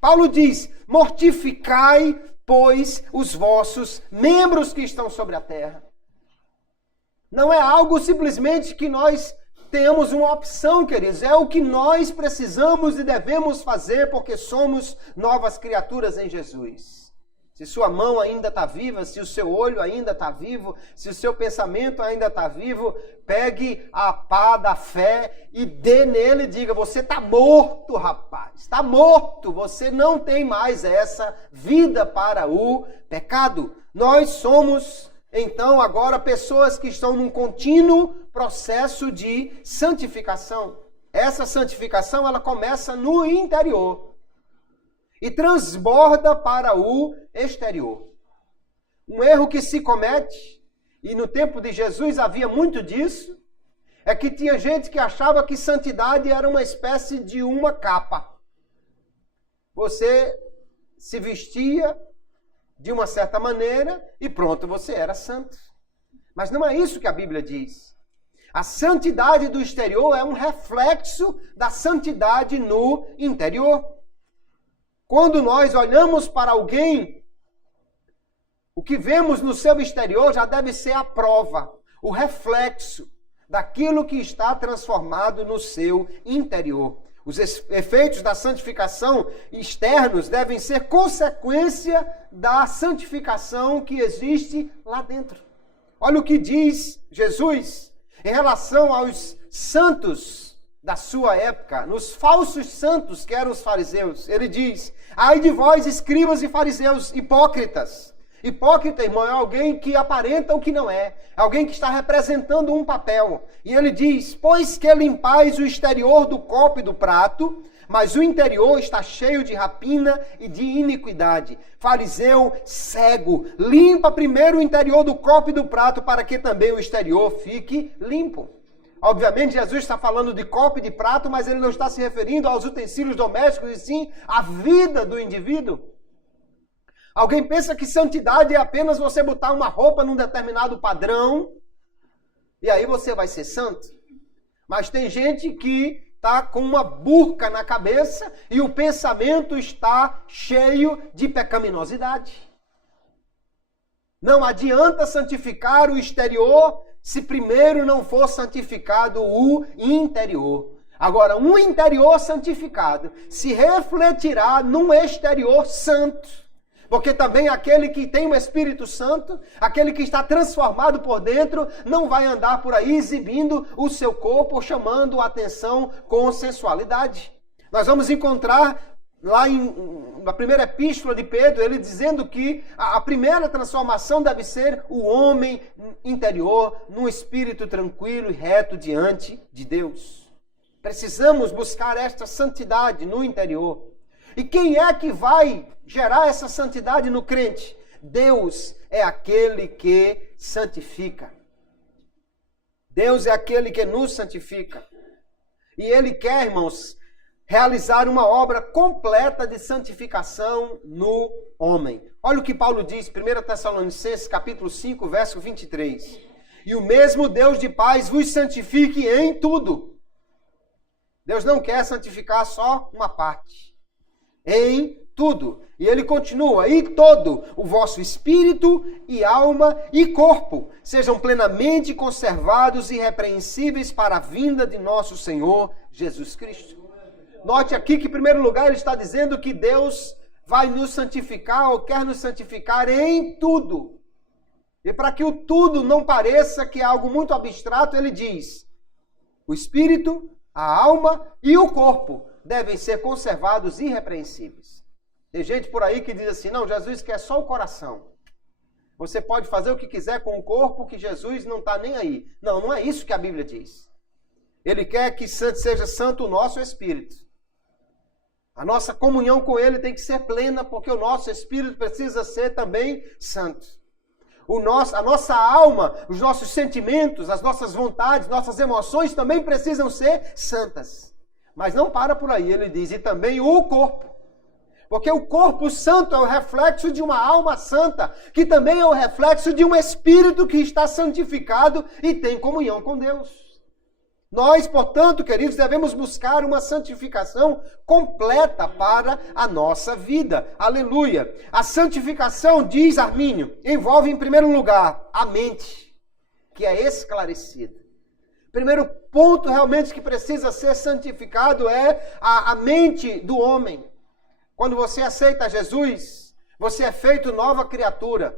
Paulo diz, mortificai, pois, os vossos membros que estão sobre a terra. Não é algo simplesmente que nós tenhamos uma opção, queridos. É o que nós precisamos e devemos fazer porque somos novas criaturas em Jesus. Se sua mão ainda está viva, se o seu olho ainda está vivo, se o seu pensamento ainda está vivo, pegue a pá da fé e dê nele e diga, você está morto, rapaz. Está morto. Você não tem mais essa vida para o pecado. Nós somos, então, agora pessoas que estão num contínuo processo de santificação. Essa santificação, ela começa no interior e transborda para o exterior. Um erro que se comete, e no tempo de Jesus havia muito disso, é que tinha gente que achava que santidade era uma espécie de uma capa. Você se vestia de uma certa maneira e pronto, você era santo. Mas não é isso que a Bíblia diz. A santidade do exterior é um reflexo da santidade no interior. Quando nós olhamos para alguém, o que vemos no seu exterior já deve ser a prova, o reflexo daquilo que está transformado no seu interior. Os efeitos da santificação externos devem ser consequência da santificação que existe lá dentro. Olha o que diz Jesus em relação aos santos da sua época, nos falsos santos que eram os fariseus. Ele diz, ai de vós, escribas e fariseus, hipócritas. Hipócrita, irmão, é alguém que aparenta o que não é. Alguém que está representando um papel. E ele diz, pois que limpais o exterior do copo e do prato, mas o interior está cheio de rapina e de iniquidade. Fariseu cego, limpa primeiro o interior do copo e do prato para que também o exterior fique limpo. Obviamente, Jesus está falando de copo e de prato, mas ele não está se referindo aos utensílios domésticos, e sim à vida do indivíduo. Alguém pensa que santidade é apenas você botar uma roupa num determinado padrão, e aí você vai ser santo. Mas tem gente que está com uma burca na cabeça e o pensamento está cheio de pecaminosidade. Não adianta santificar o exterior se primeiro não for santificado o interior. Agora, um interior santificado se refletirá num exterior santo. Porque também aquele que tem o Espírito Santo, aquele que está transformado por dentro, não vai andar por aí exibindo o seu corpo, chamando a atenção com sensualidade. Nós vamos encontrar lá na primeira epístola de Pedro, ele dizendo que a primeira transformação deve ser o homem interior, num espírito tranquilo e reto diante de Deus. Precisamos buscar esta santidade no interior. E quem é que vai gerar essa santidade no crente? Deus é aquele que santifica. Deus é aquele que nos santifica. E Ele quer, irmãos, realizar uma obra completa de santificação no homem. Olha o que Paulo diz, 1 Tessalonicenses, capítulo 5, verso 23. E o mesmo Deus de paz vos santifique em tudo. Deus não quer santificar só uma parte. Em tudo. E ele continua, e todo o vosso espírito e alma e corpo sejam plenamente conservados e irrepreensíveis para a vinda de nosso Senhor Jesus Cristo. Note aqui que, em primeiro lugar, ele está dizendo que Deus vai nos santificar ou quer nos santificar em tudo. E para que o tudo não pareça que é algo muito abstrato, ele diz, o espírito, a alma e o corpo devem ser conservados irrepreensíveis. Tem gente por aí que diz assim, não, Jesus quer só o coração. Você pode fazer o que quiser com o corpo, que Jesus não está nem aí. Não, não é isso que a Bíblia diz. Ele quer que seja santo o nosso espírito. A nossa comunhão com Ele tem que ser plena, porque o nosso espírito precisa ser também santo. A nossa alma, os nossos sentimentos, as nossas vontades, nossas emoções também precisam ser santas. Mas não para por aí, ele diz, e também o corpo. Porque o corpo santo é o reflexo de uma alma santa, que também é o reflexo de um espírito que está santificado e tem comunhão com Deus. Nós, portanto, queridos, devemos buscar uma santificação completa para a nossa vida. Aleluia! A santificação, diz Armínio, envolve em primeiro lugar a mente, que é esclarecida. Primeiro ponto realmente que precisa ser santificado é a mente do homem. Quando você aceita Jesus, você é feito nova criatura.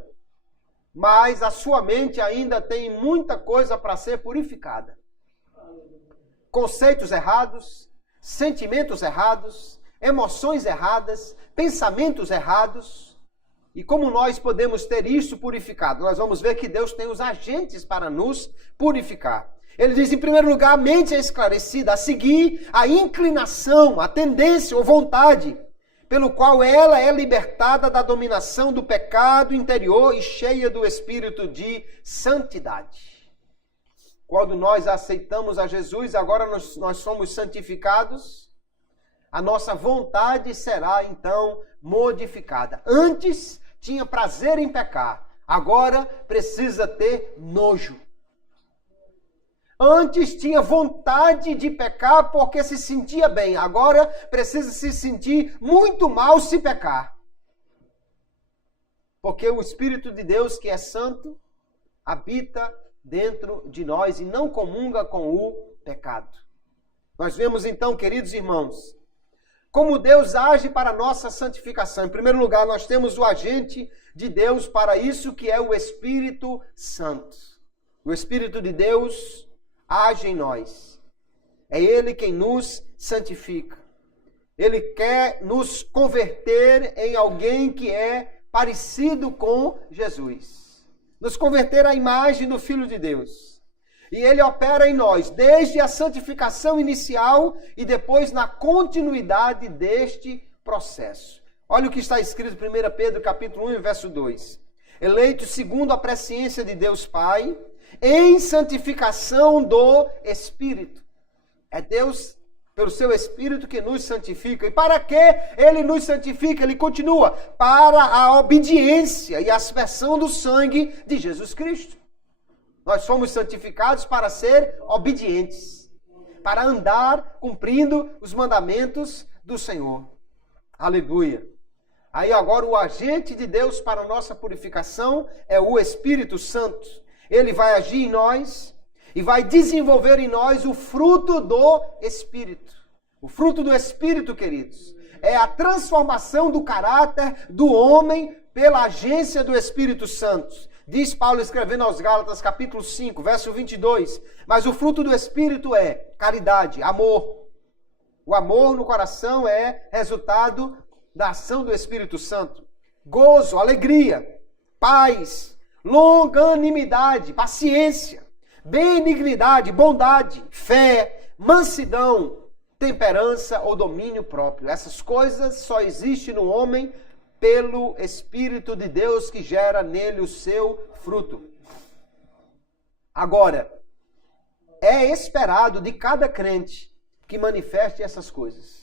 Mas a sua mente ainda tem muita coisa para ser purificada. Conceitos errados, sentimentos errados, emoções erradas, pensamentos errados. E como nós podemos ter isso purificado? Nós vamos ver que Deus tem os agentes para nos purificar. Ele diz, em primeiro lugar, a mente é esclarecida, a seguir, a inclinação, a tendência ou vontade, pelo qual ela é libertada da dominação do pecado interior e cheia do espírito de santidade. Quando nós aceitamos a Jesus, agora nós somos santificados, a nossa vontade será então modificada. Antes tinha prazer em pecar, agora precisa ter nojo. Antes tinha vontade de pecar porque se sentia bem. Agora precisa se sentir muito mal se pecar. Porque o Espírito de Deus, que é santo, habita dentro de nós e não comunga com o pecado. Nós vemos então, queridos irmãos, como Deus age para a nossa santificação. Em primeiro lugar, nós temos o agente de Deus para isso, que é o Espírito Santo. O Espírito de Deus age em nós. É Ele quem nos santifica. Ele quer nos converter em alguém que é parecido com Jesus. Nos converter à imagem do Filho de Deus. E Ele opera em nós, desde a santificação inicial e depois na continuidade deste processo. Olha o que está escrito em 1 Pedro capítulo 1, verso 2. Eleito segundo a presciência de Deus Pai, em santificação do Espírito. É Deus, pelo seu Espírito, que nos santifica. E para que Ele nos santifica? Ele continua, para a obediência e a aspersão do sangue de Jesus Cristo. Nós somos santificados para ser obedientes, para andar cumprindo os mandamentos do Senhor. Aleluia. Aí agora o agente de Deus para a nossa purificação é o Espírito Santo. Ele vai agir em nós e vai desenvolver em nós o fruto do Espírito. O fruto do Espírito, queridos, é a transformação do caráter do homem pela agência do Espírito Santo. Diz Paulo escrevendo aos Gálatas, capítulo 5, verso 22. Mas o fruto do Espírito é caridade, amor. O amor no coração é resultado da ação do Espírito Santo. Gozo, alegria, paz, longanimidade, paciência, benignidade, bondade, fé, mansidão, temperança ou domínio próprio. Essas coisas só existem no homem pelo Espírito de Deus que gera nele o seu fruto. Agora, é esperado de cada crente que manifeste essas coisas.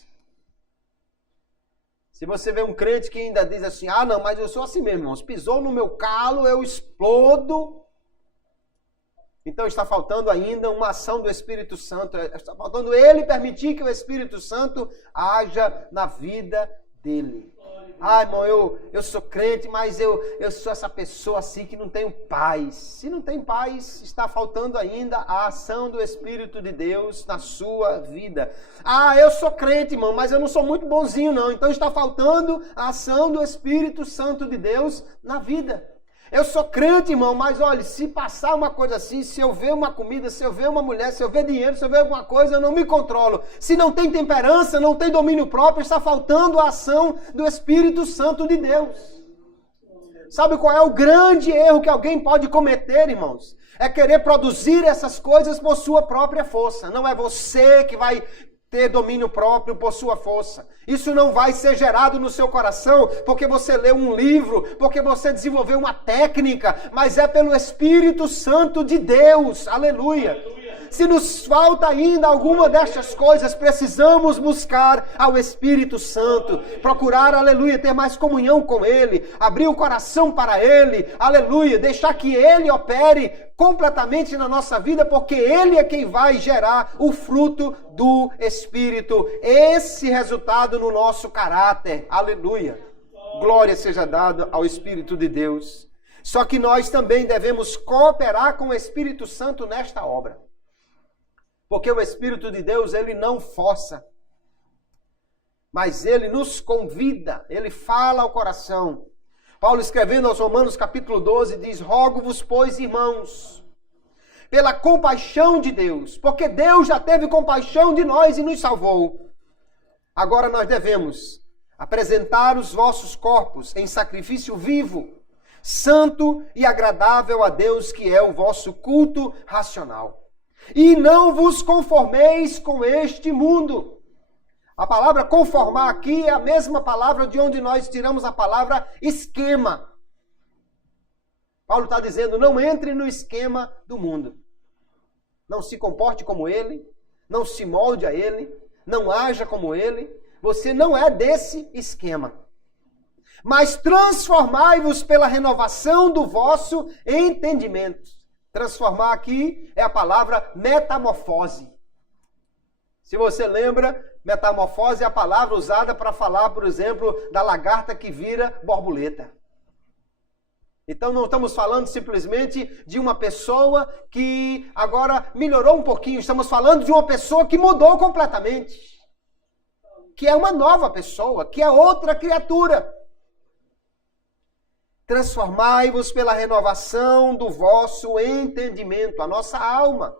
Se você vê um crente que ainda diz assim, não, mas eu sou assim mesmo, irmãos, pisou no meu calo, eu explodo. Então está faltando ainda uma ação do Espírito Santo, está faltando ele permitir que o Espírito Santo haja na vida dele. Irmão, eu sou crente, mas eu sou essa pessoa assim que não tenho paz. Se não tem paz, está faltando ainda a ação do Espírito de Deus na sua vida. Eu sou crente, irmão, mas eu não sou muito bonzinho, não. Então está faltando a ação do Espírito Santo de Deus na vida. Eu sou crente, irmão, mas olha, se passar uma coisa assim, se eu ver uma comida, se eu ver uma mulher, se eu ver dinheiro, se eu ver alguma coisa, eu não me controlo. Se não tem temperança, não tem domínio próprio, está faltando a ação do Espírito Santo de Deus. Sabe qual é o grande erro que alguém pode cometer, irmãos? É querer produzir essas coisas por sua própria força. Não é você que vai ter domínio próprio por sua força. Isso não vai ser gerado no seu coração porque você leu um livro, porque você desenvolveu uma técnica, mas é pelo Espírito Santo de Deus. Aleluia. Se nos falta ainda alguma destas coisas, precisamos buscar ao Espírito Santo, procurar, aleluia, ter mais comunhão com Ele, abrir o coração para Ele, aleluia, deixar que Ele opere completamente na nossa vida, porque Ele é quem vai gerar o fruto do Espírito, esse resultado no nosso caráter, aleluia. Glória seja dada ao Espírito de Deus. Só que nós também devemos cooperar com o Espírito Santo nesta obra. Porque o Espírito de Deus, ele não força, mas ele nos convida, ele fala ao coração. Paulo escrevendo aos Romanos capítulo 12 diz, rogo-vos, pois, irmãos, pela compaixão de Deus, porque Deus já teve compaixão de nós e nos salvou. Agora nós devemos apresentar os vossos corpos em sacrifício vivo, santo e agradável a Deus, que é o vosso culto racional. E não vos conformeis com este mundo. A palavra conformar aqui é a mesma palavra de onde nós tiramos a palavra esquema. Paulo está dizendo, não entre no esquema do mundo. Não se comporte como ele, não se molde a ele, não haja como ele. Você não é desse esquema. Mas transformai-vos pela renovação do vosso entendimento. Transformar aqui é a palavra metamorfose. Se você lembra, metamorfose é a palavra usada para falar, por exemplo, da lagarta que vira borboleta. Então não estamos falando simplesmente de uma pessoa que agora melhorou um pouquinho. Estamos falando de uma pessoa que mudou completamente. Que é uma nova pessoa, que é outra criatura. Transformai-vos pela renovação do vosso entendimento, a nossa alma.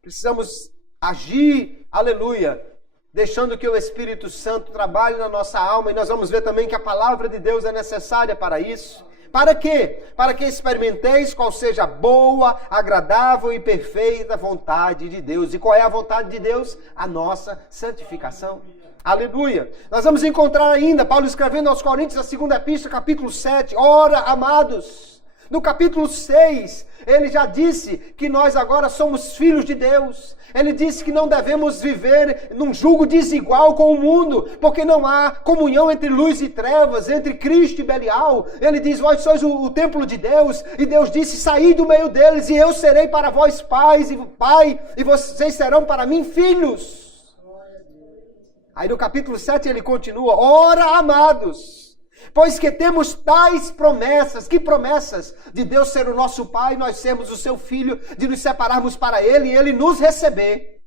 Precisamos agir, aleluia, deixando que o Espírito Santo trabalhe na nossa alma. E nós vamos ver também que a palavra de Deus é necessária para isso. Para quê? Para que experimenteis qual seja a boa, agradável e perfeita vontade de Deus. E qual é a vontade de Deus? A nossa santificação. Aleluia. Nós vamos encontrar ainda, Paulo escrevendo aos Coríntios, a segunda epístola, capítulo 7. Ora, amados, No capítulo 6, ele já disse que nós agora somos filhos de Deus. Ele disse que não devemos viver num jugo desigual com o mundo, porque não há comunhão entre luz e trevas, entre Cristo e Belial. Ele diz, vós sois o templo de Deus, e Deus disse, saí do meio deles, e eu serei para vós pais, e vocês serão para mim filhos. Aí no capítulo 7 ele continua, ora, amados, pois que temos tais promessas. Que promessas? De Deus ser o nosso Pai, nós sermos o seu Filho, de nos separarmos para Ele e Ele nos receber.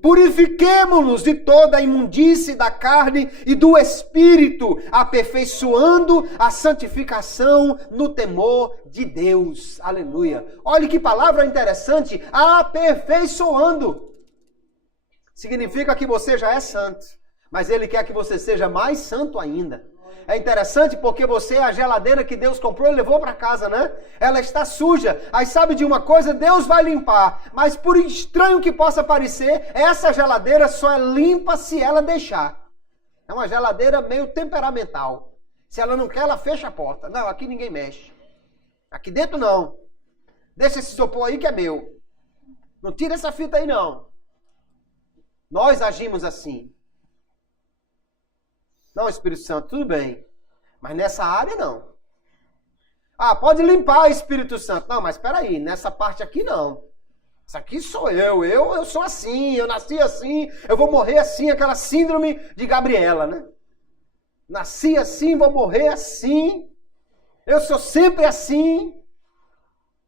Purifiquemo-nos de toda a imundície da carne e do Espírito, aperfeiçoando a santificação no temor de Deus. Aleluia. Olha que palavra interessante, aperfeiçoando. Significa que você já é santo. Mas Ele quer que você seja mais santo ainda. É interessante porque você é a geladeira que Deus comprou e levou para casa, né? Ela está suja. Aí sabe de uma coisa? Deus vai limpar. Mas por estranho que possa parecer, essa geladeira só é limpa se ela deixar. É uma geladeira meio temperamental. Se ela não quer, ela fecha a porta. Não, aqui ninguém mexe. Aqui dentro não. Deixa esse isopor aí que é meu. Não tira essa fita aí não. Nós agimos assim. Não, Espírito Santo, tudo bem. Mas nessa área, não. Ah, pode limpar, Espírito Santo. Não, mas espera aí, nessa parte aqui, não. Isso aqui sou eu. Eu sou assim, eu nasci assim, eu vou morrer assim, aquela síndrome de Gabriela, né? Nasci assim, vou morrer assim. Eu sou sempre assim.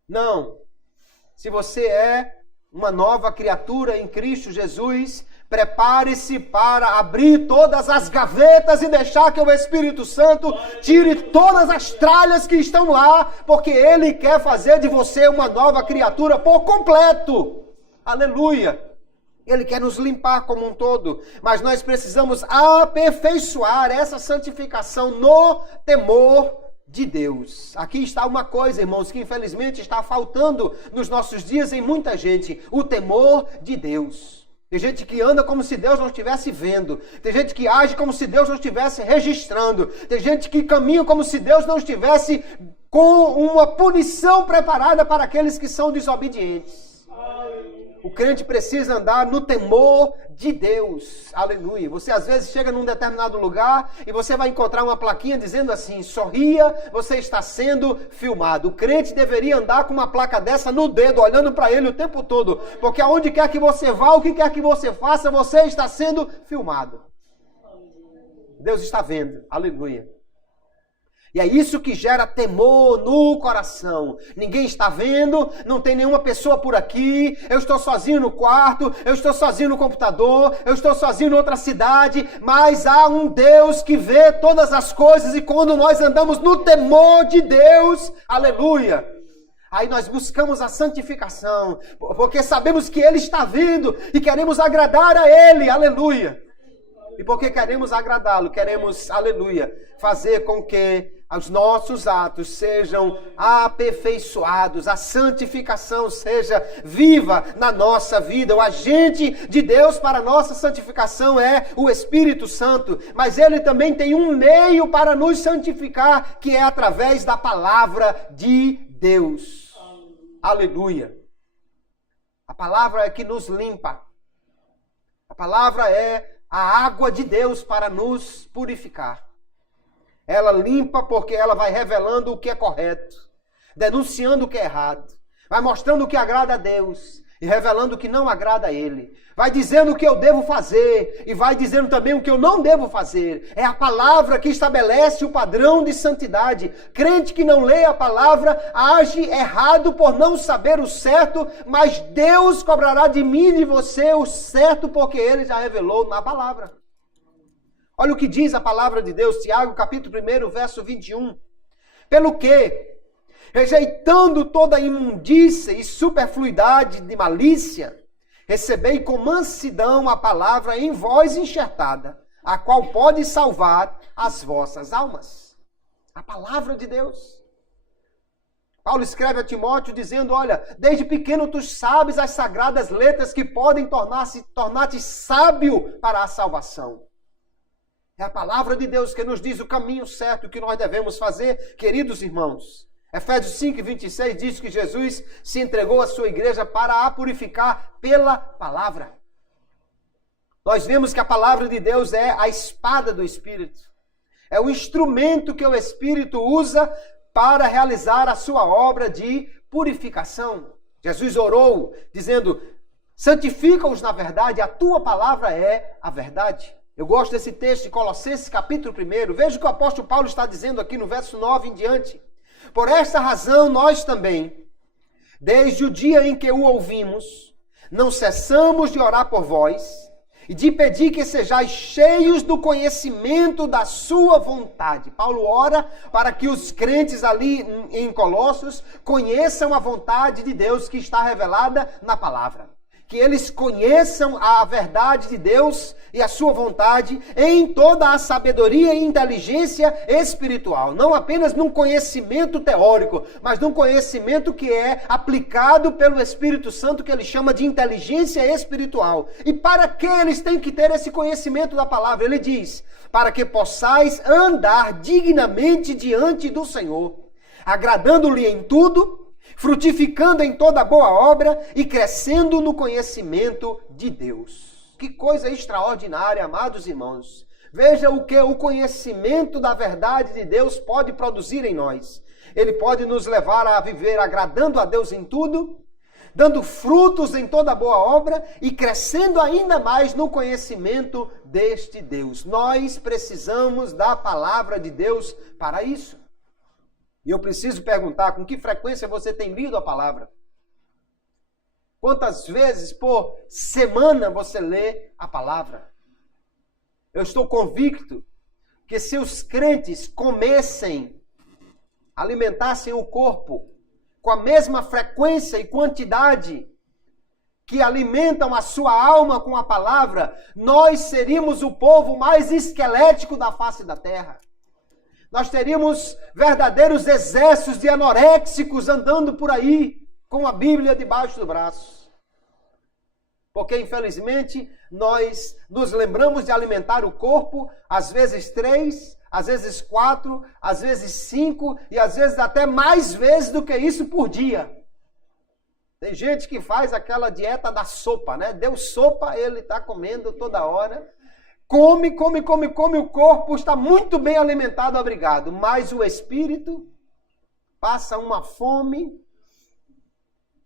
Não. Se você é uma nova criatura em Cristo Jesus, prepare-se para abrir todas as gavetas e deixar que o Espírito Santo tire todas as tralhas que estão lá, porque Ele quer fazer de você uma nova criatura por completo. Aleluia! Ele quer nos limpar como um todo, mas nós precisamos aperfeiçoar essa santificação no temor de Deus. Aqui está uma coisa, irmãos, que infelizmente está faltando nos nossos dias em muita gente: o temor de Deus. Tem gente que anda como se Deus não estivesse vendo. Tem gente que age como se Deus não estivesse registrando. Tem gente que caminha como se Deus não estivesse com uma punição preparada para aqueles que são desobedientes. O crente precisa andar no temor de Deus. Aleluia. Você às vezes chega num determinado lugar e você vai encontrar uma plaquinha dizendo assim: sorria, você está sendo filmado. O crente deveria andar com uma placa dessa no dedo, olhando para ele o tempo todo. Porque aonde quer que você vá, o que quer que você faça, você está sendo filmado. Deus está vendo. Aleluia. E é isso que gera temor no coração. Ninguém está vendo, não tem nenhuma pessoa por aqui, eu estou sozinho no quarto, eu estou sozinho no computador, eu estou sozinho em outra cidade, mas há um Deus que vê todas as coisas, e quando nós andamos no temor de Deus, aleluia, aí nós buscamos a santificação, porque sabemos que Ele está vindo e queremos agradar a Ele, aleluia. E porque queremos agradá-lo, queremos, aleluia, fazer com que os nossos atos sejam aperfeiçoados, a santificação seja viva na nossa vida. O agente de Deus para a nossa santificação é o Espírito Santo, mas Ele também tem um meio para nos santificar, que é através da palavra de Deus. Aleluia. A palavra é que nos limpa. A palavra é a água de Deus para nos purificar. Ela limpa porque ela vai revelando o que é correto, denunciando o que é errado, vai mostrando o que agrada a Deus e revelando o que não agrada a Ele. Vai dizendo o que eu devo fazer e vai dizendo também o que eu não devo fazer. É a palavra que estabelece o padrão de santidade. Crente que não lê a palavra age errado por não saber o certo, mas Deus cobrará de mim e de você o certo porque Ele já revelou na palavra. Olha o que diz a palavra de Deus, Tiago, capítulo 1, verso 21. Pelo que, rejeitando toda imundícia e superfluidade de malícia, recebei com mansidão a palavra em vós enxertada, a qual pode salvar as vossas almas. A palavra de Deus. Paulo escreve a Timóteo dizendo, olha, desde pequeno tu sabes as sagradas letras que podem tornar-te sábio para a salvação. É a palavra de Deus que nos diz o caminho certo que nós devemos fazer, queridos irmãos. Efésios 5:26 diz que Jesus se entregou à sua igreja para a purificar pela palavra. Nós vemos que a palavra de Deus é a espada do Espírito. É o instrumento que o Espírito usa para realizar a sua obra de purificação. Jesus orou dizendo: santifica-os na verdade, a tua palavra é a verdade. Eu gosto desse texto de Colossenses capítulo 1. Veja o que o apóstolo Paulo está dizendo aqui no verso 9 em diante. Por esta razão, nós também, desde o dia em que o ouvimos, não cessamos de orar por vós e de pedir que sejais cheios do conhecimento da sua vontade. Paulo ora para que os crentes ali em Colossos conheçam a vontade de Deus que está revelada na palavra. Que eles conheçam a verdade de Deus e a sua vontade em toda a sabedoria e inteligência espiritual. Não apenas num conhecimento teórico, mas num conhecimento que é aplicado pelo Espírito Santo, que ele chama de inteligência espiritual. E para que eles têm que ter esse conhecimento da palavra? Ele diz: para que possais andar dignamente diante do Senhor, agradando-lhe em tudo, frutificando em toda boa obra e crescendo no conhecimento de Deus. Que coisa extraordinária, amados irmãos. Veja o que o conhecimento da verdade de Deus pode produzir em nós. Ele pode nos levar a viver agradando a Deus em tudo, dando frutos em toda boa obra e crescendo ainda mais no conhecimento deste Deus. Nós precisamos da palavra de Deus para isso. E eu preciso perguntar, com que frequência você tem lido a palavra? Quantas vezes por semana você lê a palavra? Eu estou convicto que se os crentes comessem, alimentassem o corpo com a mesma frequência e quantidade que alimentam a sua alma com a palavra, nós seríamos o povo mais esquelético da face da terra. Nós teríamos verdadeiros exércitos de anoréxicos andando por aí com a Bíblia debaixo do braço. Porque, infelizmente, nós nos lembramos de alimentar o corpo, às vezes 3, às vezes 4, às vezes 5 e às vezes até mais vezes do que isso por dia. Tem gente que faz aquela dieta da sopa, né? Deu sopa, ele está comendo toda hora. Come, o corpo está muito bem alimentado, obrigado. Mas o espírito passa uma fome.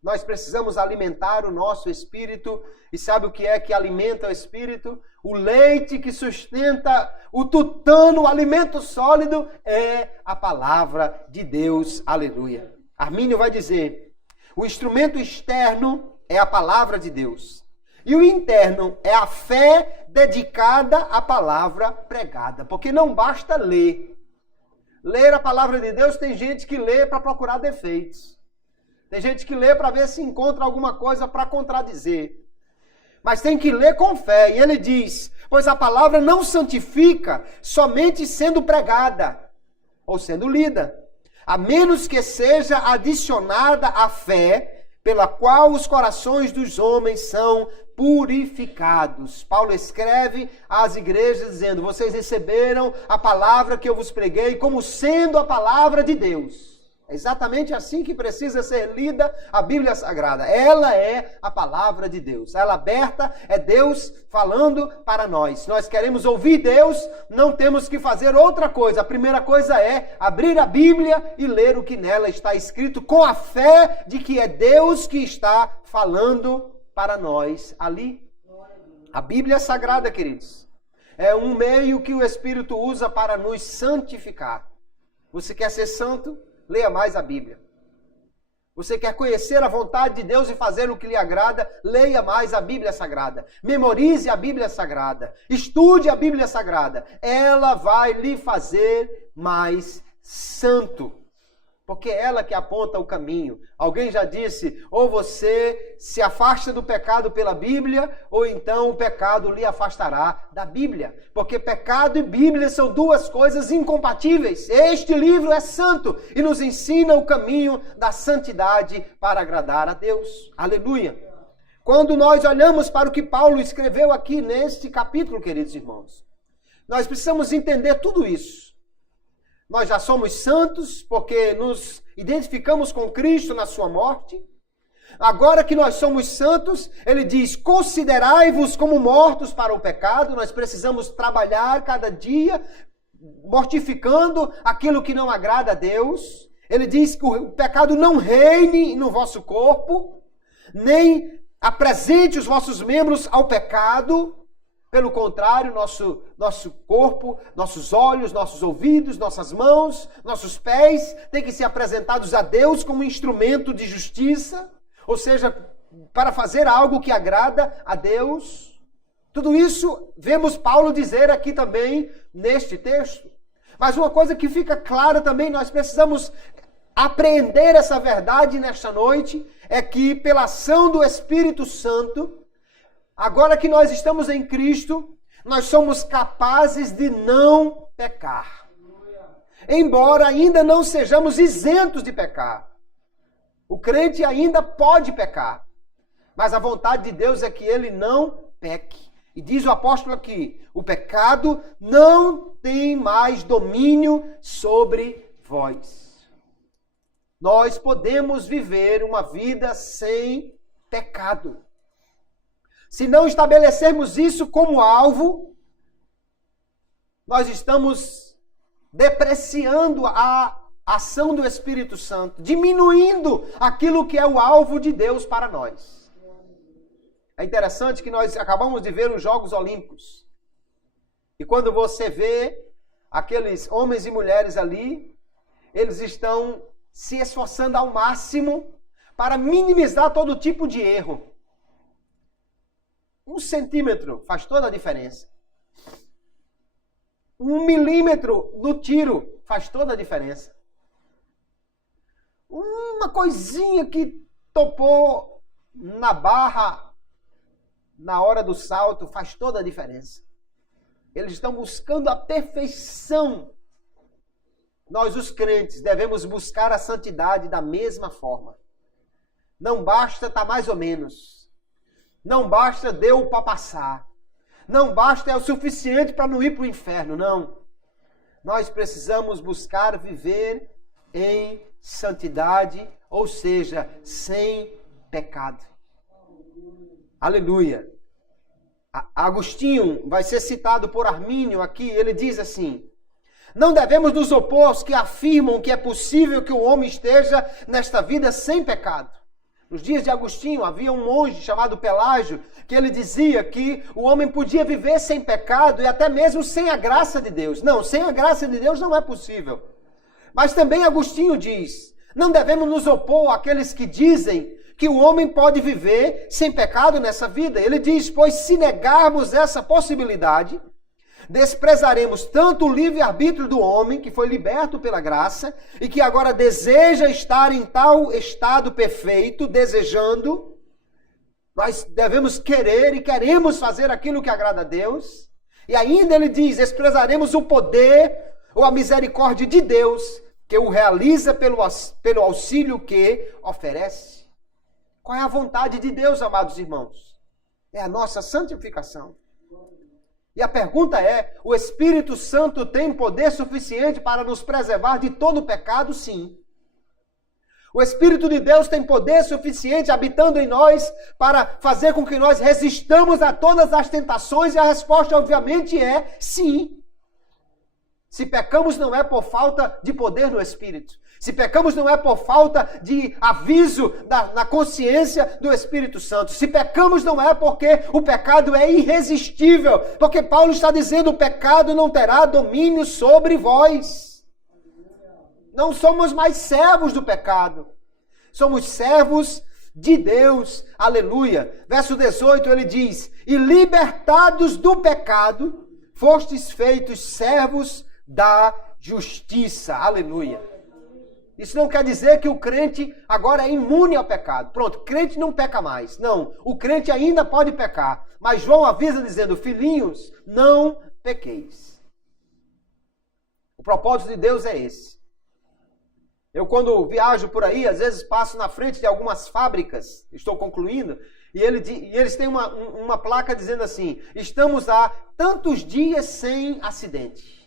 Nós precisamos alimentar o nosso espírito. E sabe o que é que alimenta o espírito? O leite que sustenta o tutano, o alimento sólido, é a palavra de Deus. Aleluia. Armínio vai dizer: o instrumento externo é a palavra de Deus. E o interno é a fé dedicada à palavra pregada. Porque não basta ler. Ler a palavra de Deus, tem gente que lê para procurar defeitos. Tem gente que lê para ver se encontra alguma coisa para contradizer. Mas tem que ler com fé. E ele diz: pois a palavra não santifica somente sendo pregada ou sendo lida, a menos que seja adicionada a fé pela qual os corações dos homens são purificados. Paulo escreve às igrejas dizendo: vocês receberam a palavra que eu vos preguei como sendo a palavra de Deus. É exatamente assim que precisa ser lida a Bíblia Sagrada. Ela é a palavra de Deus. Ela aberta, é Deus falando para nós. Nós queremos ouvir Deus, não temos que fazer outra coisa. A primeira coisa é abrir a Bíblia e ler o que nela está escrito, com a fé de que é Deus que está falando para nós ali. A Bíblia Sagrada, queridos, é um meio que o Espírito usa para nos santificar. Você quer ser santo? Leia mais a Bíblia. Você quer conhecer a vontade de Deus e fazer o que lhe agrada? Leia mais a Bíblia Sagrada. Memorize a Bíblia Sagrada. Estude a Bíblia Sagrada. Ela vai lhe fazer mais santo. Porque é ela que aponta o caminho. Alguém já disse: ou você se afasta do pecado pela Bíblia, ou então o pecado lhe afastará da Bíblia. Porque pecado e Bíblia são duas coisas incompatíveis. Este livro é santo e nos ensina o caminho da santidade para agradar a Deus. Aleluia! Quando nós olhamos para o que Paulo escreveu aqui neste capítulo, queridos irmãos, nós precisamos entender tudo isso. nós já somos santos porque nos identificamos com Cristo na sua morte. Agora que nós somos santos, ele diz, considerai-vos como mortos para o pecado. Nós precisamos trabalhar cada dia, mortificando aquilo que não agrada a Deus. Ele diz que o pecado não reine no vosso corpo, nem apresente os vossos membros ao pecado. Pelo contrário, nosso corpo, nossos olhos, nossos ouvidos, nossas mãos, nossos pés têm que ser apresentados a Deus como instrumento de justiça, ou seja, para fazer algo que agrada a Deus. Tudo isso vemos Paulo dizer aqui também neste texto. Mas uma coisa que fica clara também, nós precisamos apreender essa verdade nesta noite, é que pela ação do Espírito Santo, agora que nós estamos em Cristo, nós somos capazes de não pecar. Embora ainda não sejamos isentos de pecar. O crente ainda pode pecar. Mas a vontade de Deus é que ele não peque. E diz o apóstolo aqui, o pecado não tem mais domínio sobre vós. Nós podemos viver uma vida sem pecado. Se não estabelecermos isso como alvo, nós estamos depreciando a ação do Espírito Santo, diminuindo aquilo que é o alvo de Deus para nós. É interessante que nós acabamos de ver os Jogos Olímpicos. E quando você vê aqueles homens e mulheres ali, eles estão se esforçando ao máximo para minimizar todo tipo de erro. 1 centímetro faz toda a diferença. 1 milímetro no tiro faz toda a diferença. Uma coisinha que topou na barra na hora do salto faz toda a diferença. Eles estão buscando a perfeição. Nós, os crentes, devemos buscar a santidade da mesma forma. Não basta estar mais ou menos. Não basta deu para passar. Não basta é o suficiente para não ir para o inferno, não. Nós precisamos buscar viver em santidade, ou seja, sem pecado. Aleluia. Agostinho vai ser citado por Armínio aqui, ele diz assim, não devemos nos opor aos que afirmam que é possível que o homem esteja nesta vida sem pecado. Nos dias de Agostinho, havia um monge chamado Pelágio, que ele dizia que o homem podia viver sem pecado e até mesmo sem a graça de Deus. Não, sem a graça de Deus não é possível. Mas também Agostinho diz, não devemos nos opor àqueles que dizem que o homem pode viver sem pecado nessa vida. Ele diz, pois se negarmos essa possibilidade, desprezaremos tanto o livre-arbítrio do homem, que foi liberto pela graça, e que agora deseja estar em tal estado perfeito, desejando. Nós devemos querer e queremos fazer aquilo que agrada a Deus. E ainda ele diz, desprezaremos o poder ou a misericórdia de Deus, que o realiza pelo auxílio que oferece. Qual é a vontade de Deus, amados irmãos? É a nossa santificação. E a pergunta é, o Espírito Santo tem poder suficiente para nos preservar de todo pecado? Sim. O Espírito de Deus tem poder suficiente habitando em nós para fazer com que nós resistamos a todas as tentações? E a resposta, obviamente, é sim. Se pecamos não é por falta de poder no Espírito. Se pecamos não é por falta de aviso na consciência do Espírito Santo. Se pecamos não é porque o pecado é irresistível. Porque Paulo está dizendo, o pecado não terá domínio sobre vós. Não somos mais servos do pecado. Somos servos de Deus. Aleluia. Verso 18 ele diz, e libertados do pecado, fostes feitos servos da justiça. Aleluia. Isso não quer dizer que o crente agora é imune ao pecado. Pronto, crente não peca mais. Não, o crente ainda pode pecar. Mas João avisa dizendo, filhinhos, não pequeis. O propósito de Deus é esse. Eu quando viajo por aí, às vezes passo na frente de algumas fábricas, estou concluindo, e eles têm uma placa dizendo assim, estamos há tantos dias sem acidente.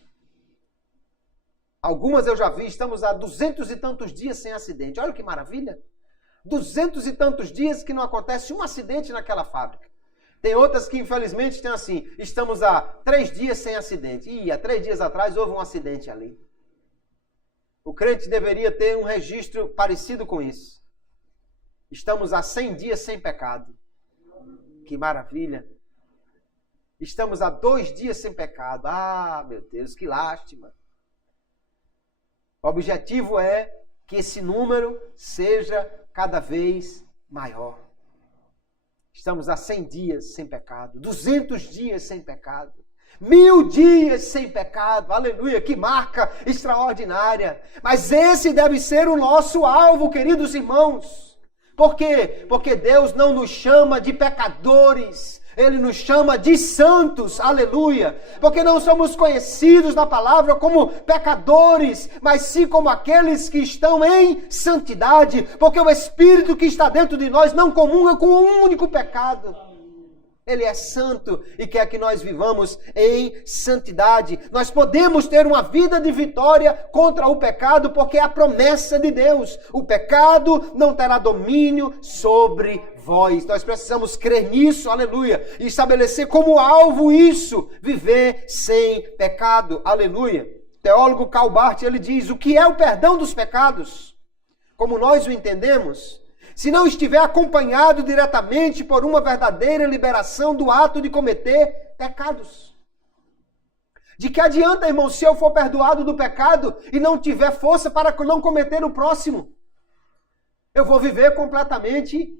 Algumas eu já vi, estamos há 200 e tantos dias sem acidente. Olha que maravilha! 200 e tantos dias que não acontece um acidente naquela fábrica. Tem outras que, infelizmente, estão assim, estamos há 3 dias sem acidente. E há 3 dias atrás houve um acidente ali. O crente deveria ter um registro parecido com isso. Estamos há 100 dias sem pecado. Que maravilha! Estamos há 2 dias sem pecado. Ah, meu Deus, que lástima! O objetivo é que esse número seja cada vez maior. Estamos há 100 dias sem pecado, 200 dias sem pecado, 1000 dias sem pecado. Aleluia, que marca extraordinária. Mas esse deve ser o nosso alvo, queridos irmãos. Por quê? Porque Deus não nos chama de pecadores, Ele nos chama de santos, aleluia, porque não somos conhecidos na palavra como pecadores, mas sim como aqueles que estão em santidade, porque o Espírito que está dentro de nós não comunga com um único pecado. Ele é santo e quer que nós vivamos em santidade. Nós podemos ter uma vida de vitória contra o pecado, porque é a promessa de Deus. O pecado não terá domínio sobre vós. Nós precisamos crer nisso, aleluia, e estabelecer como alvo isso, viver sem pecado, aleluia. O teólogo Karl Barth, ele diz, o que é o perdão dos pecados? Como nós o entendemos? Se não estiver acompanhado diretamente por uma verdadeira liberação do ato de cometer pecados. De que adianta, irmão, se eu for perdoado do pecado e não tiver força para não cometer o próximo? Eu vou viver completamente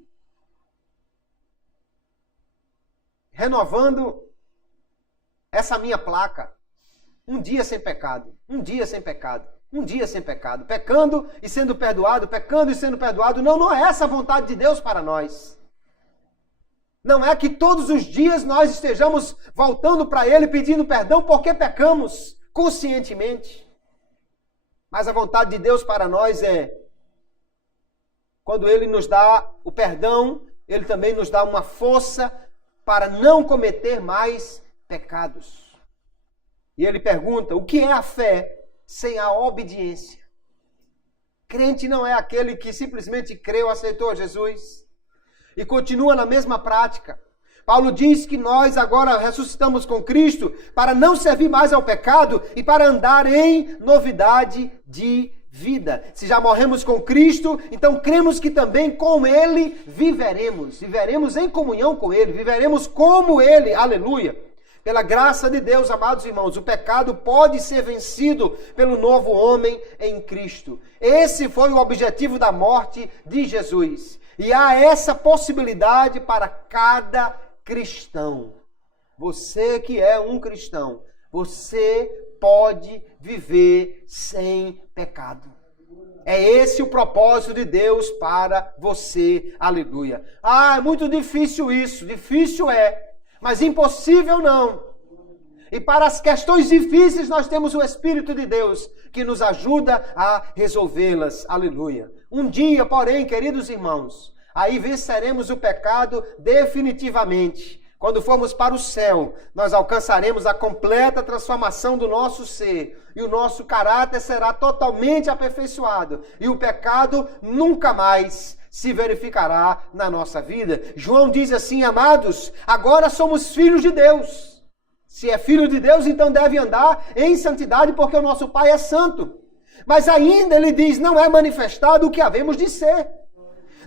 renovando essa minha placa. Um dia sem pecado, um dia sem pecado. Um dia sem pecado, pecando e sendo perdoado, pecando e sendo perdoado. Não é essa a vontade de Deus para nós. Não é que todos os dias nós estejamos voltando para Ele pedindo perdão porque pecamos conscientemente. Mas a vontade de Deus para nós é, quando Ele nos dá o perdão, Ele também nos dá uma força para não cometer mais pecados. E Ele pergunta, o que é a fé sem a obediência? Crente não é aquele que simplesmente creu, aceitou Jesus e continua na mesma prática. Paulo diz que nós agora ressuscitamos com Cristo para não servir mais ao pecado e para andar em novidade de vida. Se já morremos com Cristo, então cremos que também com Ele viveremos. Viveremos em comunhão com Ele, viveremos como Ele, aleluia. Pela graça de Deus, amados irmãos, o pecado pode ser vencido pelo novo homem em Cristo. Esse foi o objetivo da morte de Jesus. E há essa possibilidade para cada cristão. Você que é um cristão, você pode viver sem pecado. É esse o propósito de Deus para você. Aleluia. Ah, é muito difícil isso. Difícil é. Mas impossível não. E para as questões difíceis nós temos o Espírito de Deus que nos ajuda a resolvê-las. Aleluia. Um dia, porém, queridos irmãos, aí venceremos o pecado definitivamente. Quando formos para o céu, nós alcançaremos a completa transformação do nosso ser. E o nosso caráter será totalmente aperfeiçoado. E o pecado nunca mais se verificará na nossa vida. João diz assim, amados, agora somos filhos de Deus. Se é filho de Deus, então deve andar em santidade, porque o nosso Pai é santo. Mas ainda ele diz, não é manifestado o que havemos de ser.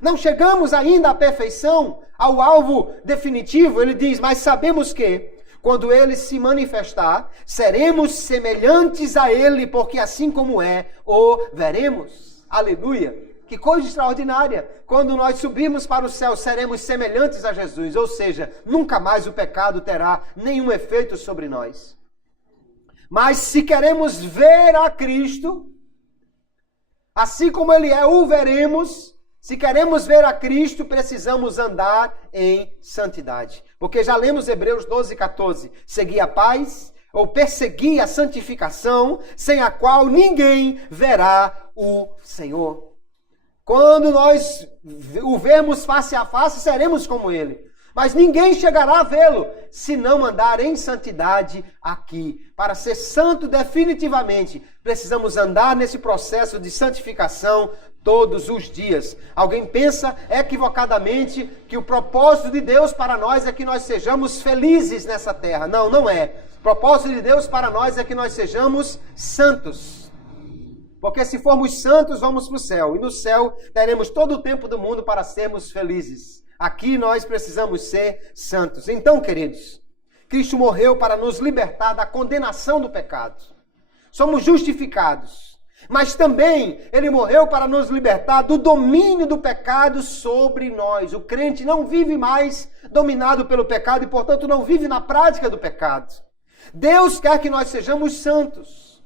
Não chegamos ainda à perfeição, ao alvo definitivo. Ele diz, mas sabemos que, quando ele se manifestar, seremos semelhantes a ele, porque assim como é, o veremos. Aleluia. Que coisa extraordinária! Quando nós subirmos para o céu, seremos semelhantes a Jesus, ou seja, nunca mais o pecado terá nenhum efeito sobre nós. Mas se queremos ver a Cristo, assim como Ele é, o veremos. Se queremos ver a Cristo, precisamos andar em santidade. Porque já lemos Hebreus 12:14. Segui a paz, ou persegui a santificação, sem a qual ninguém verá o Senhor. Quando nós o vermos face a face, seremos como Ele. Mas ninguém chegará a vê-lo se não andar em santidade aqui. Para ser santo definitivamente, precisamos andar nesse processo de santificação todos os dias. Alguém pensa equivocadamente que o propósito de Deus para nós é que nós sejamos felizes nessa terra. Não, não é. O propósito de Deus para nós é que nós sejamos santos. Porque se formos santos, vamos para o céu. E no céu teremos todo o tempo do mundo para sermos felizes. Aqui nós precisamos ser santos. Então, queridos, Cristo morreu para nos libertar da condenação do pecado. Somos justificados. Mas também Ele morreu para nos libertar do domínio do pecado sobre nós. O crente não vive mais dominado pelo pecado e, portanto, não vive na prática do pecado. Deus quer que nós sejamos santos.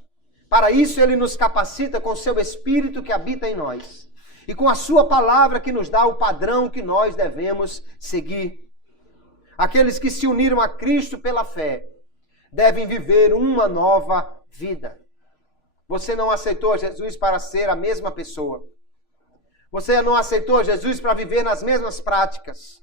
Para isso, Ele nos capacita com o seu Espírito que habita em nós. E com a sua palavra que nos dá o padrão que nós devemos seguir. Aqueles que se uniram a Cristo pela fé devem viver uma nova vida. Você não aceitou Jesus para ser a mesma pessoa. Você não aceitou Jesus para viver nas mesmas práticas.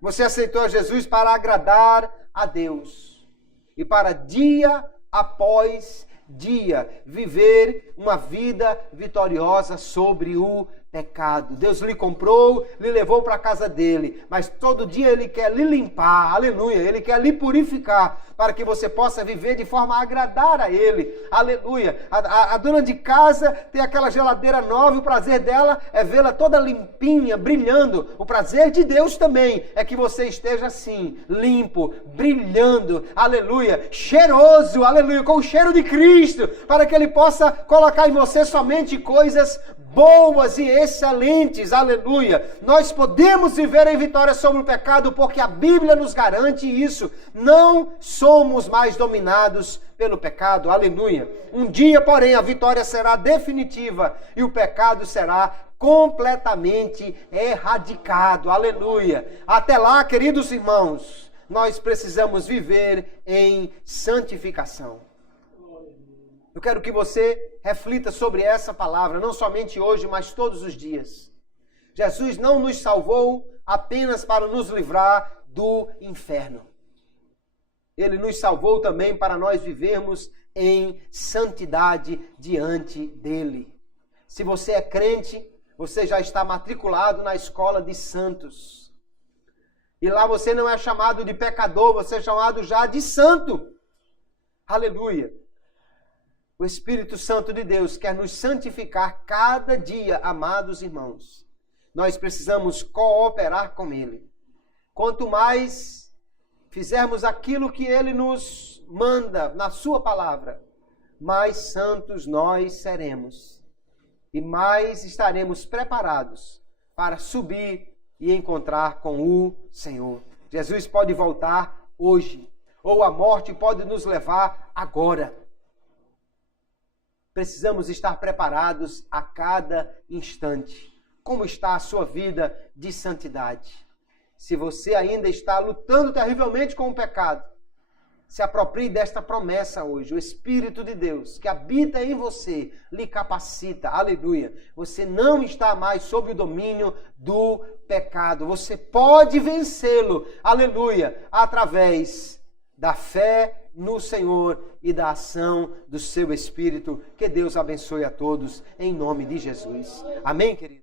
Você aceitou Jesus para agradar a Deus. E para dia após dia viver uma vida vitoriosa sobre o pecado. Deus lhe comprou, lhe levou para a casa dele, mas todo dia Ele quer lhe limpar, aleluia, Ele quer lhe purificar, para que você possa viver de forma a agradar a Ele, aleluia. A dona de casa tem aquela geladeira nova, o prazer dela é vê-la toda limpinha, brilhando. O prazer de Deus também é que você esteja assim, limpo, brilhando, aleluia, cheiroso, aleluia, com o cheiro de Cristo, para que Ele possa colocar em você somente coisas boas e excelentes, aleluia. Nós podemos viver em vitória sobre o pecado porque a Bíblia nos garante isso. Não somos mais dominados pelo pecado, aleluia. Um dia, porém, a vitória será definitiva e o pecado será completamente erradicado, aleluia. Até lá, queridos irmãos, nós precisamos viver em santificação. Eu quero que você reflita sobre essa palavra, não somente hoje, mas todos os dias. Jesus não nos salvou apenas para nos livrar do inferno. Ele nos salvou também para nós vivermos em santidade diante dele. Se você é crente, você já está matriculado na escola de santos. E lá você não é chamado de pecador, você é chamado já de santo. Aleluia. O Espírito Santo de Deus quer nos santificar cada dia, amados irmãos. Nós precisamos cooperar com Ele. Quanto mais fizermos aquilo que Ele nos manda na sua palavra, mais santos nós seremos. E mais estaremos preparados para subir e encontrar com o Senhor. Jesus pode voltar hoje, ou a morte pode nos levar agora. Precisamos estar preparados a cada instante. Como está a sua vida de santidade? Se você ainda está lutando terrivelmente com o pecado, se aproprie desta promessa hoje. O Espírito de Deus que habita em você lhe capacita. Aleluia. Você não está mais sob o domínio do pecado. Você pode vencê-lo. Aleluia. Através da fé no Senhor e da ação do seu Espírito. Que Deus abençoe a todos em nome de Jesus. Amém, querido?